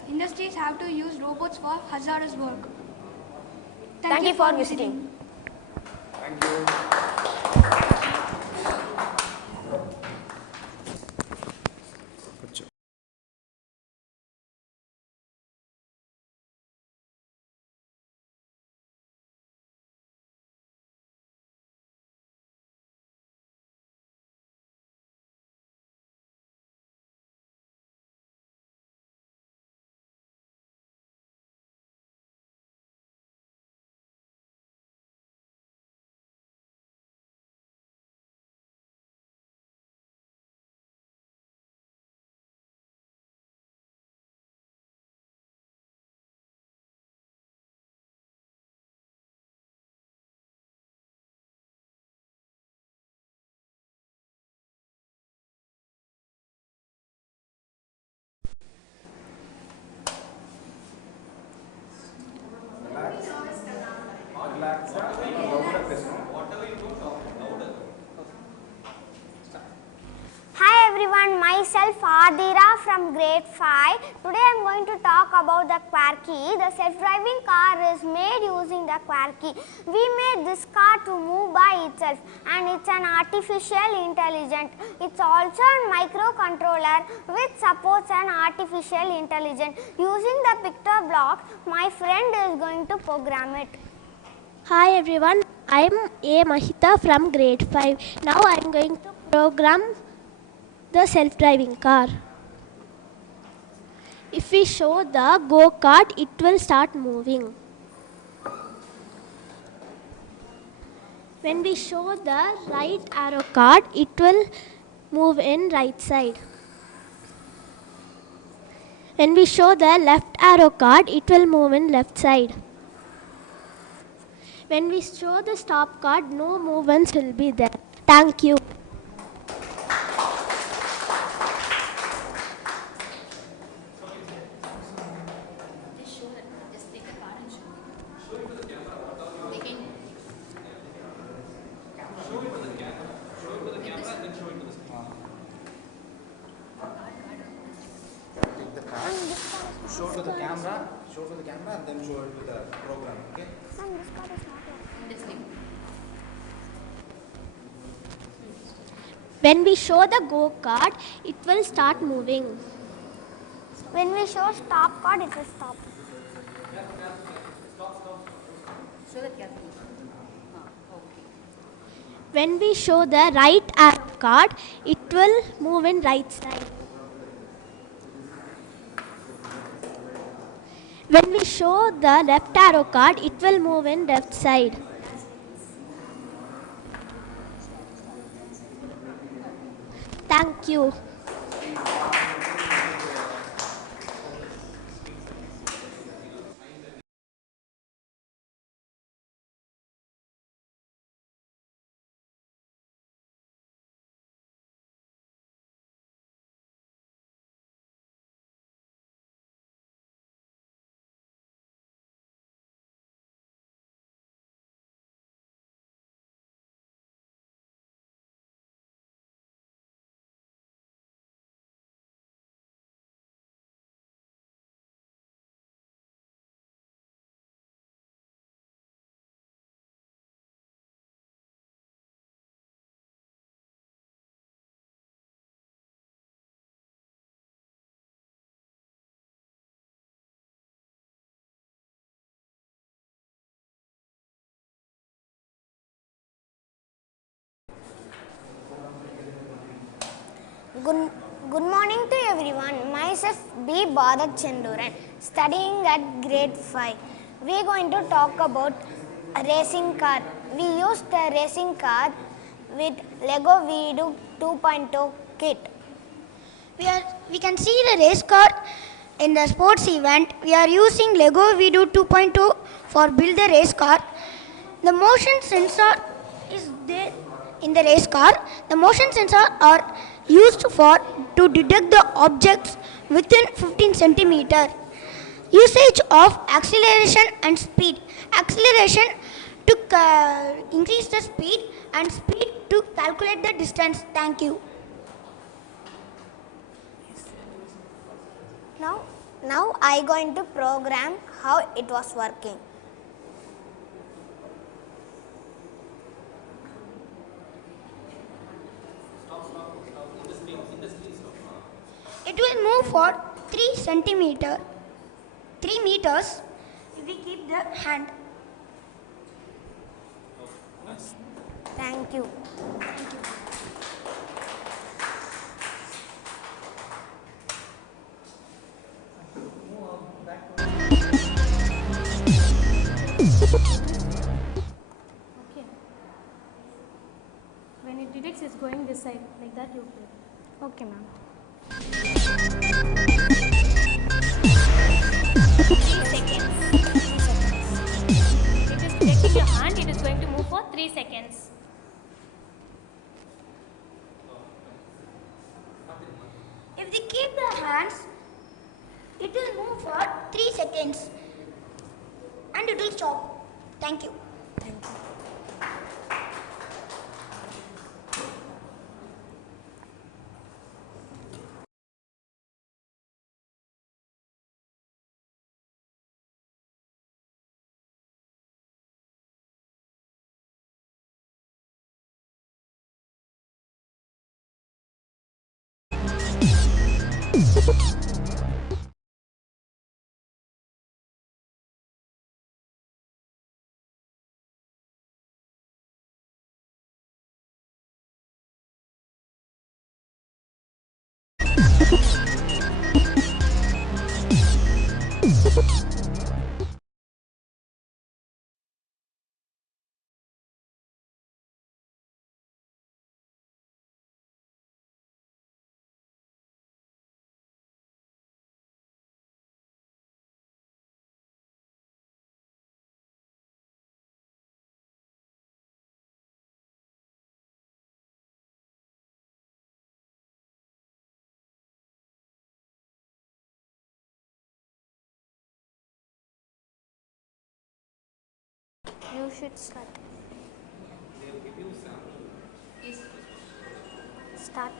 industries have to use robots for hazardous work. Thank you for visiting. Thank you. Hi everyone, myself Adira from grade 5. Today I am going to talk about the Quarky. The self-driving car is made using the Quarky. We made this car to move by itself and it's an artificial intelligence. It's also a microcontroller which supports an artificial intelligence. Using the picture block, my friend is going to program it. Hi everyone, I am A. Mahita from grade 5. Now I am going to program the self-driving car. If we show the go-kart, it will start moving. When we show the right arrow card, it will move in right side. When we show the left arrow card, it will move in left side. When we show the stop card, no movements will be there. Thank you. Show to the camera and then show it to the program, okay? When we show the go card, it will start moving. When we show stop card, it will stop. When we show the right arrow card, it will move in right side. When we show the left arrow card, it will move in left side. Thank you. Good morning to everyone. Myself B. Bharat Chanduran, studying at grade 5. We are going to talk about a racing car. We use the racing car with Lego VDO 2.0 kit. We can see the race car in the sports event. We are using Lego VDO 2.0 for build the race car. The motion sensor is there in the race car. The motion sensor are used to detect the objects within 15 centimeter. Usage of acceleration and speed. Acceleration to increase the speed and speed to calculate the distance. Thank you. Now I going to program how it was working. It will move for 3 meters if we keep the hand. Thank you. Okay. When it detects it's going this side, like that you play. Okay, ma'am. 3 seconds. It is detecting your hand, it is going to move for 3 seconds. If we keep the hands, it will move for 3 seconds and it will stop. Thank you. Thank you. You should start. Start.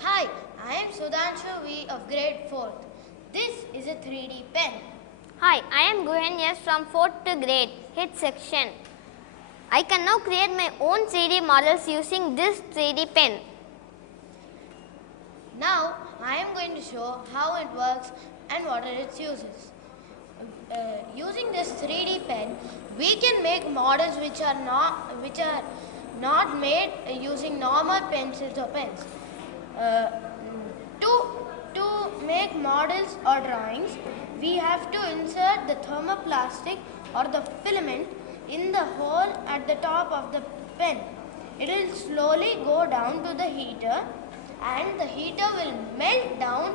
Hi, I am Sudhanshu V of grade 4th. This is a 3D pen. Hi, I am Guhen S from 4th grade, H section. I can now create my own 3D models using this 3D pen. Now, I am going to show how it works and what are its uses. Using this 3D pen, we can make models which are not made using normal pencils or pens. To make models or drawings, we have to insert the thermoplastic or the filament in the hole at the top of the pen. It will slowly go down to the heater and the heater will melt down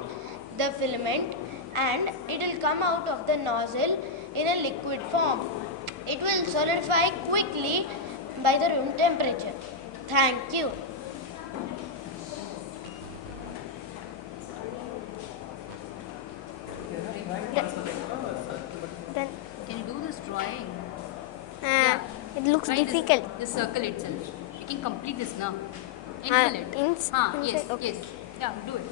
the filament and it will come out of the nozzle in a liquid form. It will solidify quickly by the room temperature. Thank you. Then Can you do this drawing? it looks Try difficult. This circle itself. You can complete this now. Ah, Inhale it. inside, Yes, okay. yes. Yeah, do it.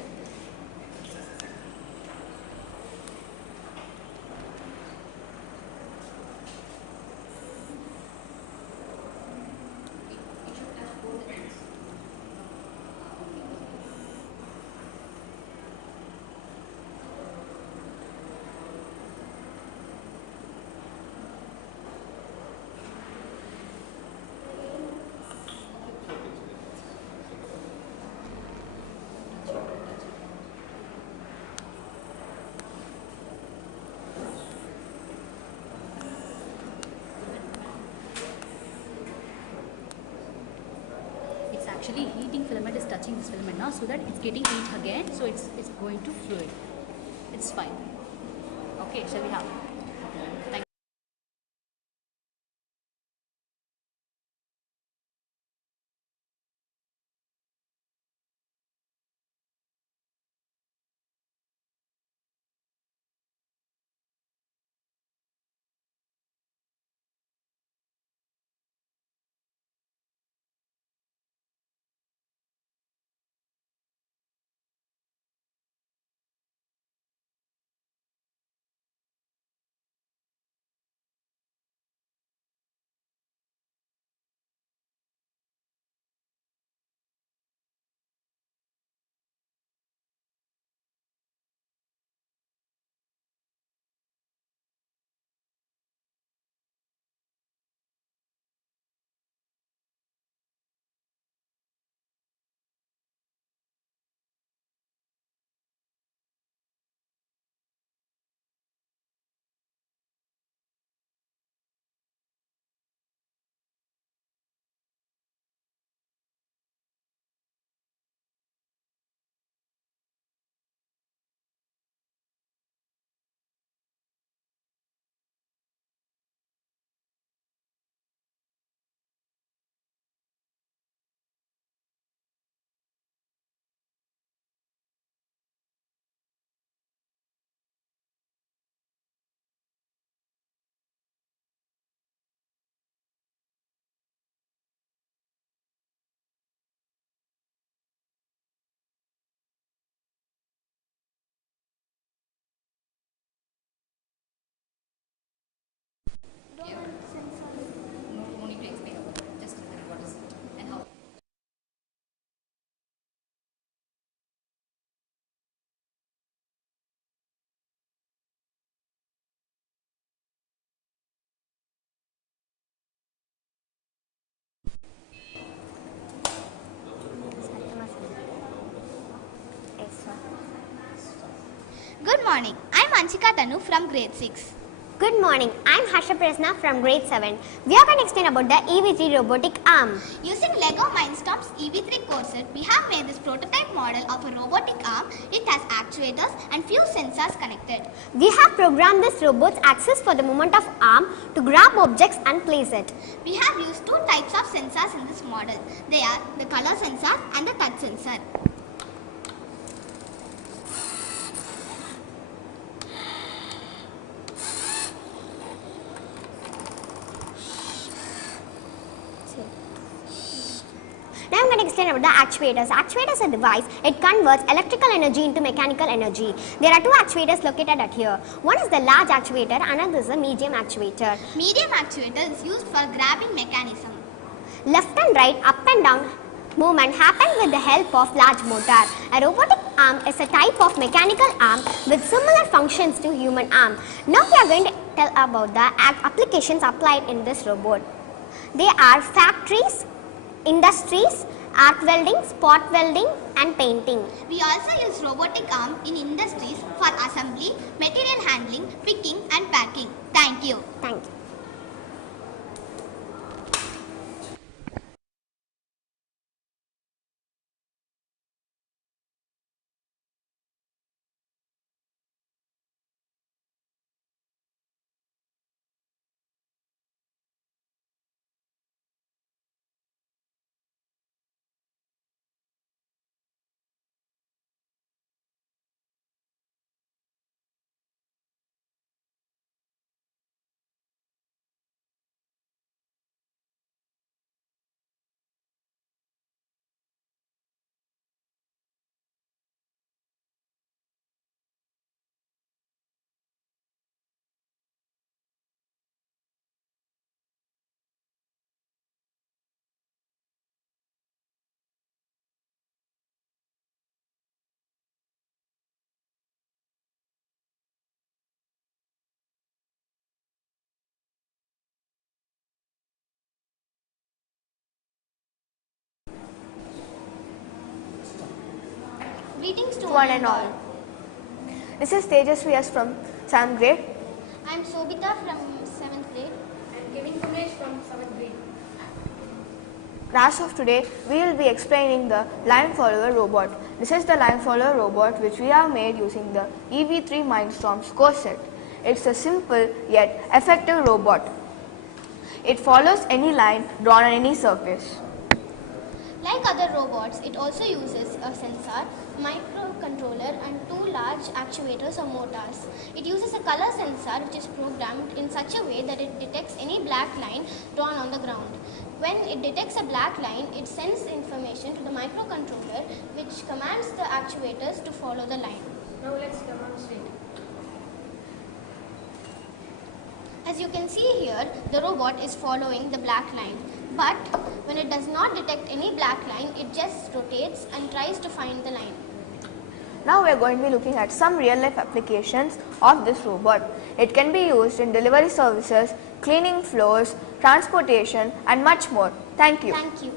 actually heating filament is touching this filament now, so that it's getting heat again, so it's going to fluid. It's fine. Okay, shall we have? Thank you. Yeah. No need to explain. Just what is it and how. Good morning. I'm Anshika Tanu from grade 6. Good morning. I'm Harsha Presna from grade 7. We are going to explain about the EV3 robotic arm. Using Lego Mindstorm's EV3 core set, we have made this prototype model of a robotic arm. It has actuators and few sensors connected. We have programmed this robot's axis for the movement of arm to grab objects and place it. We have used two types of sensors in this model. They are the color sensor and the touch sensor. Now I'm going to explain about the actuators. Actuator is a device. It converts electrical energy into mechanical energy. There are two actuators located at here. One is the large actuator, another is the medium actuator. Medium actuator is used for grabbing mechanism. Left and right, up and down movement happen with the help of large motor. A robotic arm is a type of mechanical arm with similar functions to human arm. Now we are going to tell about the applications applied in this robot. They are factories, industries, arc welding, spot welding and painting. We also use robotic arm in industries for assembly, material handling, picking and packing. Thank you. Thank you. Greetings to one and all. This is Tejasvi from 7th grade. I am Sobita from 7th grade. I am Kevin Kumesh from 7th grade. Class of today, we will be explaining the line follower robot. This is the line follower robot which we have made using the EV3 Mindstorms course set. It's a simple yet effective robot. It follows any line drawn on any surface. Like other robots, it also uses a sensor, microcontroller and two large actuators or motors. It uses a color sensor which is programmed in such a way that it detects any black line drawn on the ground. When it detects a black line, it sends information to the microcontroller which commands the actuators to follow the line. Now let's demonstrate. As you can see here, the robot is following the black line. But when it does not detect any black line, it just rotates and tries to find the line. Now we are going to be looking at some real life applications of this robot. It can be used in delivery services, cleaning floors, transportation and much more. Thank you. Thank you.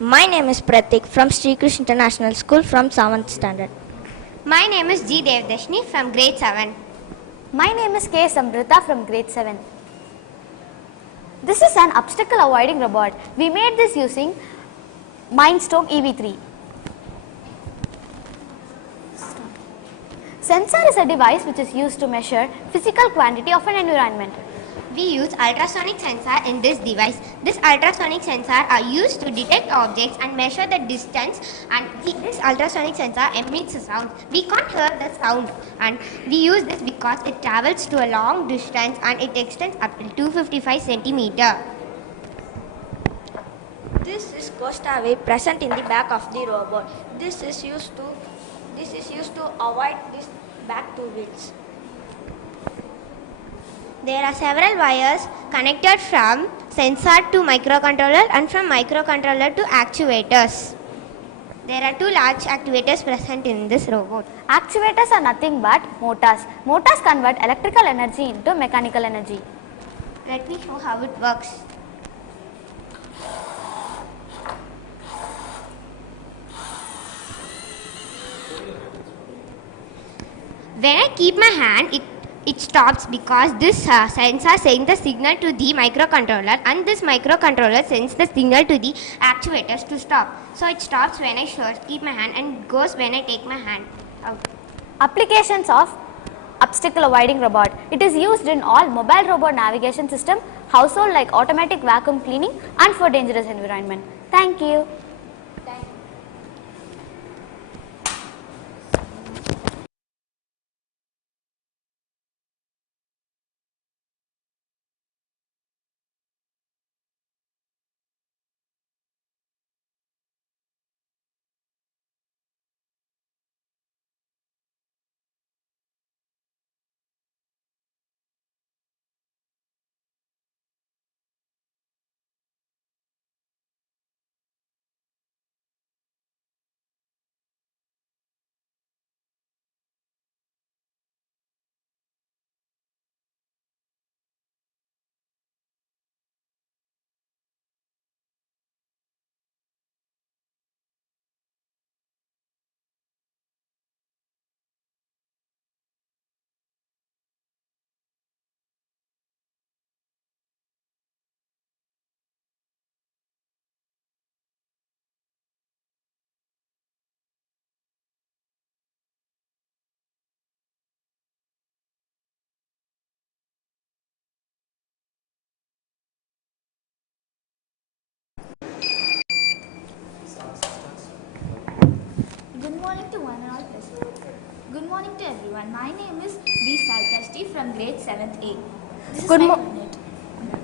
My name is Pratik from Sri Krish International School from 7th standard. My name is G. Devdashni from grade 7. My name is K. Samrita from grade 7. This is an obstacle avoiding robot. We made this using Mindstorm EV3. Sensor is a device which is used to measure physical quantity of an environment. We use ultrasonic sensor in this device. This ultrasonic sensor are used to detect objects and measure the distance, and this ultrasonic sensor emits a sound. We can't hear the sound, and we use this because it travels to a long distance and it extends up to 255 centimeter. This is Costa wave present in the back of the robot. This is used to avoid these back two wheels. There are several wires connected from sensor to microcontroller and from microcontroller to actuators. There are two large actuators present in this robot. Actuators are nothing but motors. Motors convert electrical energy into mechanical energy. Let me show how it works. When I keep my hand, it stops because this sensor sends the signal to the microcontroller, and this microcontroller sends the signal to the actuators to stop. So it stops when I keep my hand and goes when I take my hand out. Applications of obstacle avoiding robot. It is used in all mobile robot navigation system, household like automatic vacuum cleaning, and for dangerous environment. Thank you. Good morning to everyone. My name is B. Saikashti from grade 7th A. This is Good, my unit.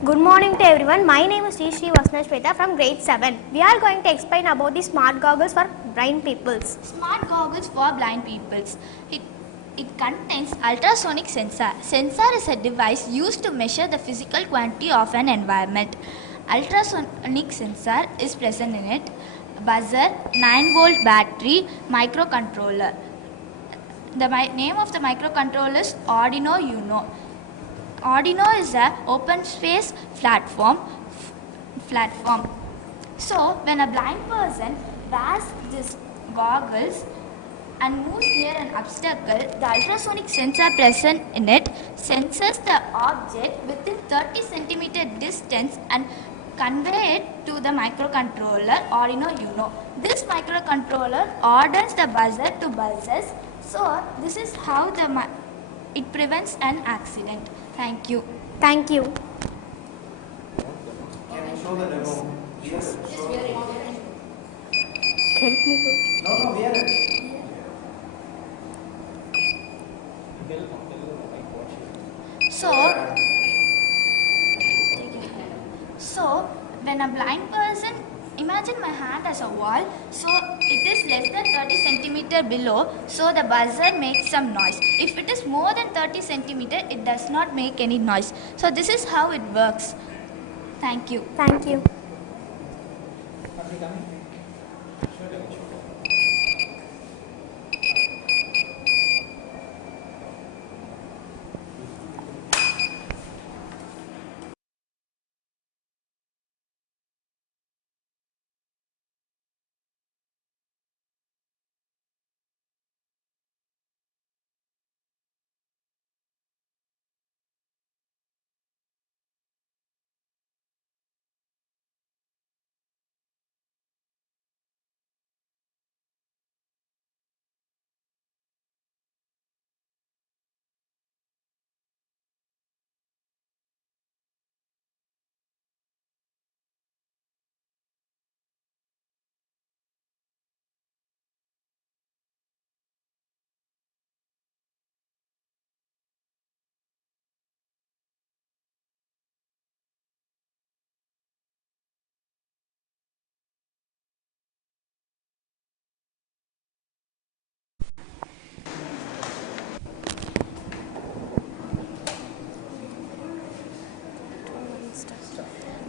Good morning to everyone. My name is Sri Vasnashweta from grade 7. We are going to explain about the smart goggles for blind peoples. Smart goggles for blind peoples. It contains ultrasonic sensor. Sensor is a device used to measure the physical quantity of an environment. Ultrasonic sensor is present in it. Buzzer, 9-volt battery, microcontroller. The name of the microcontroller is Arduino Uno. Arduino is a open space platform. So when a blind person wears these goggles and moves near an obstacle, the ultrasonic sensor present in it senses the object within 30 centimeter distance and convey it to the microcontroller Arduino Uno. This microcontroller orders the buzzer to buzzes. So this is how it prevents an accident. Thank you. Thank you. Can you show the demo? Help me. No, we are. So when a blind person, imagine my hand as a wall, so it is less than 30 centimeter below, so the buzzer makes some noise. If it is more than 30 centimeter, it does not make any noise. So this is how it works. Thank you. Thank you.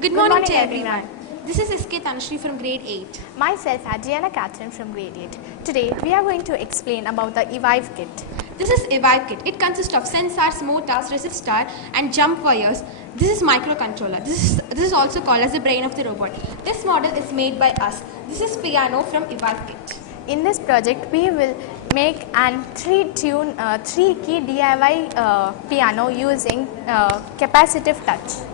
Good morning to everyone. This is SK Tanushree from grade 8. Myself, Adriana Catherine from grade 8. Today, we are going to explain about the Evive kit. This is Evive kit. It consists of sensors, motors, resistor and jump wires. This is microcontroller. This is also called as the brain of the robot. This model is made by us. This is piano from Evive kit. In this project, we will make an 3-key DIY piano using capacitive touch.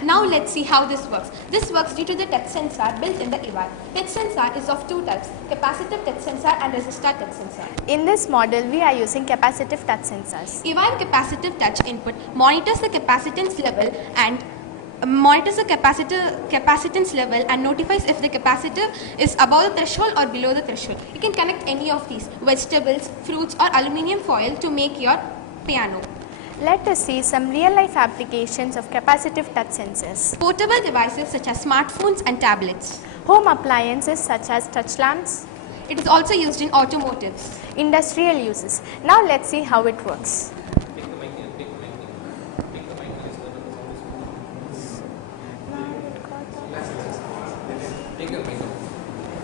Now let's see how this works. This works due to the touch sensor built in the Evive. Touch sensor is of two types, capacitive touch sensor and resistor touch sensor. In this model, we are using capacitive touch sensors. Evive capacitive touch input monitors the capacitance level and notifies if the capacitor is above the threshold or below the threshold. You can connect any of these, vegetables, fruits or aluminium foil to make your piano. Let us see some real-life applications of capacitive touch sensors. Portable devices such as smartphones and tablets. Home appliances such as touch lamps. It is also used in automotives. Industrial uses. Now let's see how it works.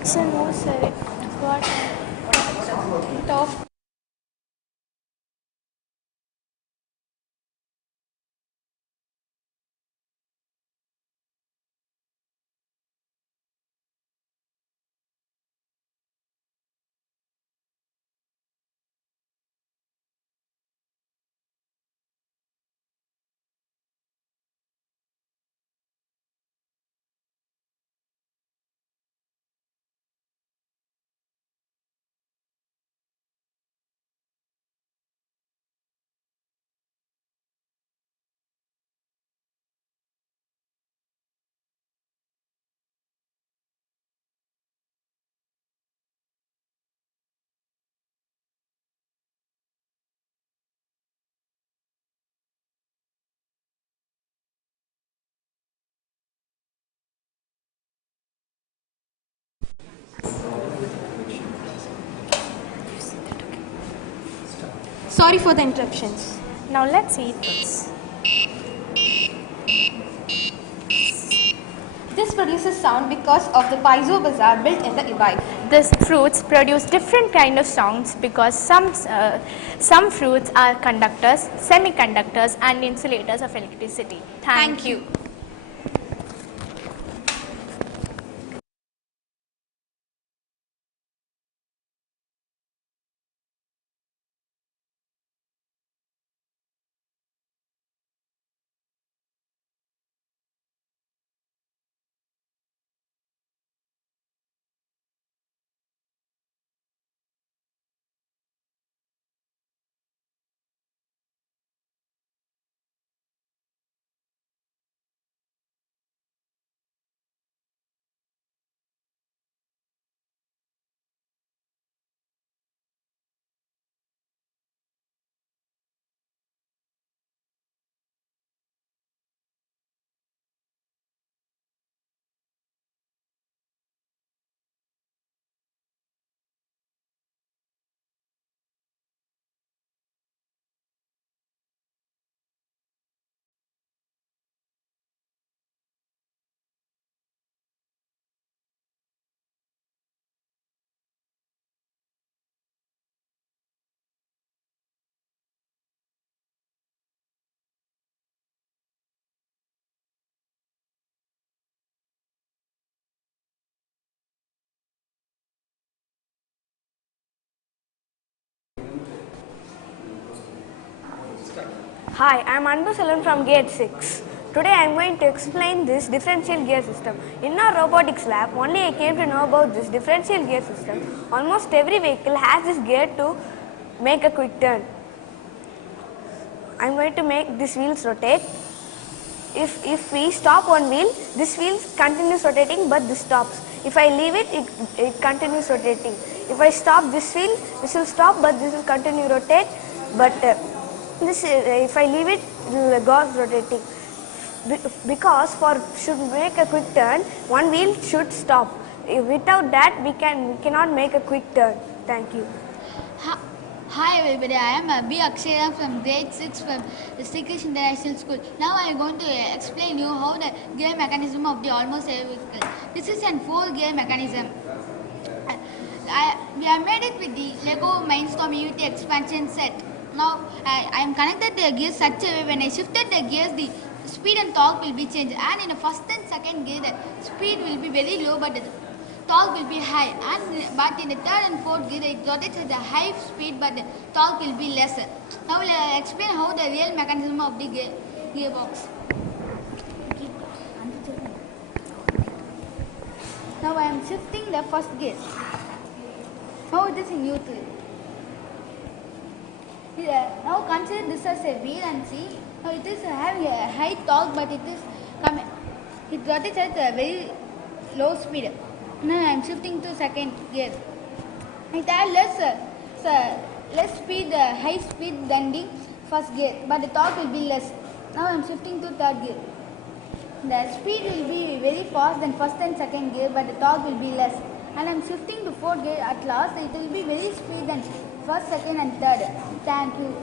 Sir, no sir, it got off. Sorry for the interruptions. Now let's see fruits. This produces sound because of the piezo buzzer built in the e-bike. These fruits produce different kind of sounds because some fruits are conductors, semiconductors and insulators of electricity. Thank you. Hi, I am Anbu Salan from Grade 6. Today I am going to explain this differential gear system. In our robotics lab, only I came to know about this differential gear system. Almost every vehicle has this gear to make a quick turn. I am going to make these wheels rotate. If we stop one wheel, this wheel continues rotating but this stops. If I leave it, it continues rotating. If I stop this wheel, this will stop but this will continue rotate. But if I leave it, it will go rotating. Because should make a quick turn, one wheel should stop. Without that, we cannot make a quick turn. Thank you. Hi everybody, I am B. Akshaya from grade 6 from the Krish International School. Now I am going to explain you how the gear mechanism of the almost every vehicle. This is an 4-gear mechanism. We have made it with the Lego Mindstorm EVT expansion set. Now I am connected the gears such a way when I shifted the gears, the speed and torque will be changed, and in the first and second gear the speed will be very low but the torque will be high, but in the third and fourth gear it rotates at a high speed but the torque will be lesser. Now I will explain how the real mechanism of the gearbox. Now I am shifting the first gear. Now it is in neutral. Now consider this as a wheel and see. Now it is having a high torque but it rotates at a very low speed. Now I am shifting to second gear. It has less speed, high speed than the first gear, but the torque will be less. Now I am shifting to third gear. The speed will be very fast than first and second gear, but the torque will be less. And I am shifting to fourth gear. At last, it will be very speed than first, second, and third. Thank you.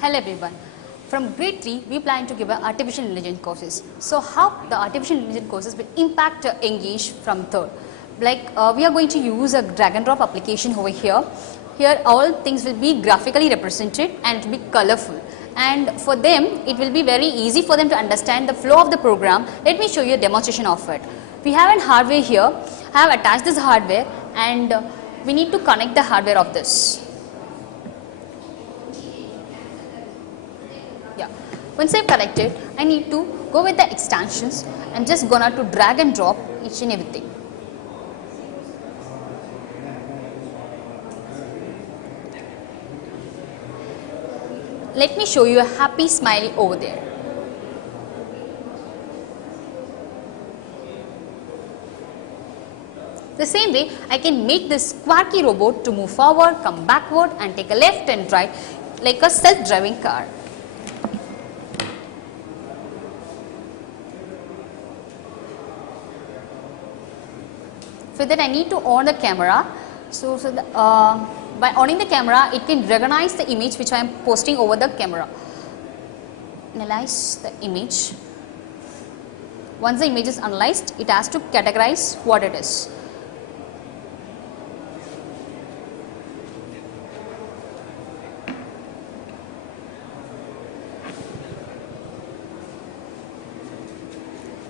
Hello everyone. From grade 3, we plan to give artificial intelligence courses. So how the artificial intelligence courses will impact Engage from third? Like we are going to use a drag and drop application over here. Here all things will be graphically represented and it will be colorful. And for them, it will be very easy for them to understand the flow of the program. Let me show you a demonstration of it. We have an hardware here. I have attached this hardware and we need to connect the hardware of this. Yeah. Once I've connected, I need to go with the extensions and just gonna to drag and drop each and everything. Let me show you a happy smiley over there. The same way, I can make this quirky robot to move forward, come backward and take a left and right like a self-driving car. For that I need to on the camera. By owning the camera, it can recognize the image which I am posting over the camera. Analyze the image. Once the image is analyzed, it has to categorize what it is.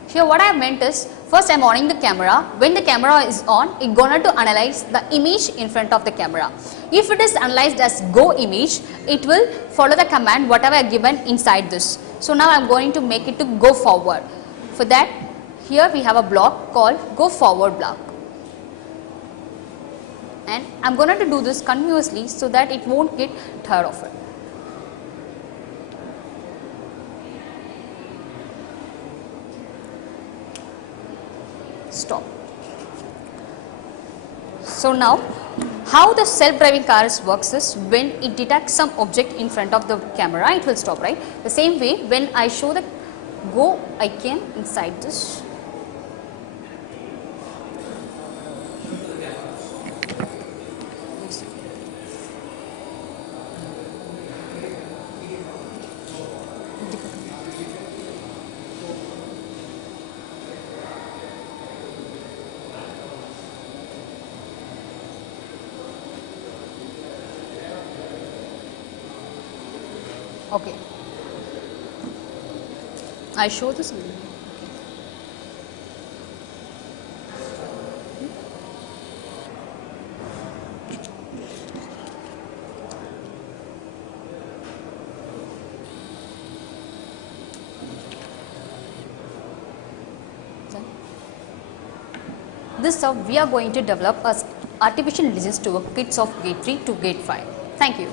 Here what I have meant is, first I am on the camera. When the camera is on, it gonna to analyze the image in front of the camera. If it is analyzed as go image, it will follow the command whatever I given inside this. So now I am going to make it to go forward. For that, here we have a block called go forward block. And I am going to do this continuously so that it won't get tired of it. Stop. So now, how the self-driving car works is when it detects some object in front of the camera, it will stop, right? The same way, when I show the go icon inside this, okay, I show this. This is how we are going to develop as artificial intelligence to kids of grade 3 to grade 5. Thank you.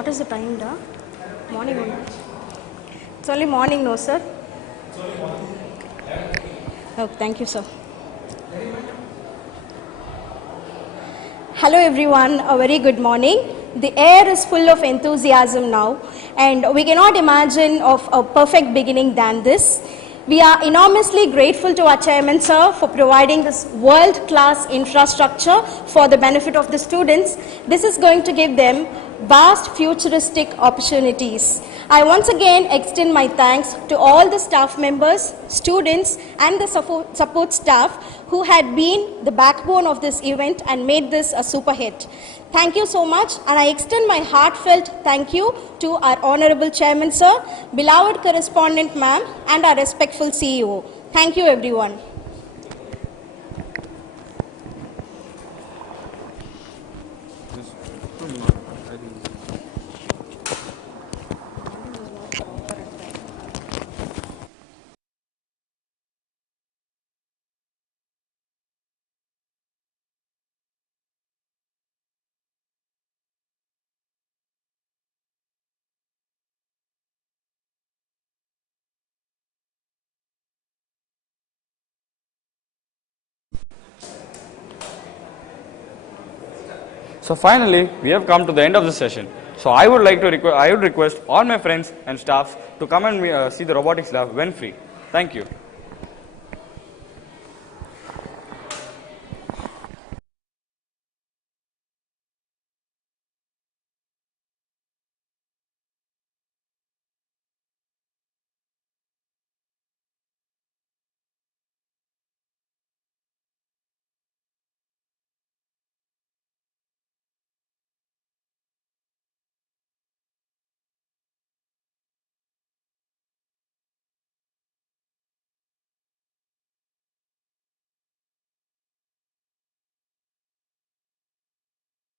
What is the time, da? Morning only. It's only morning, no, sir? Oh, thank you, sir. Hello, everyone. A very good morning. The air is full of enthusiasm now, and we cannot imagine of a perfect beginning than this. We are enormously grateful to our chairman, sir, for providing this world-class infrastructure for the benefit of the students. This is going to give them vast futuristic opportunities. I once again extend my thanks to all the staff members, students, and the support staff who had been the backbone of this event and made this a super hit. Thank you so much, and I extend my heartfelt thank you to our Honorable Chairman, sir, beloved correspondent, ma'am, and our respectful CEO. Thank you, everyone. So finally, we have come to the end of the session. So I would request all my friends and staff to come and see the robotics lab when free. Thank you.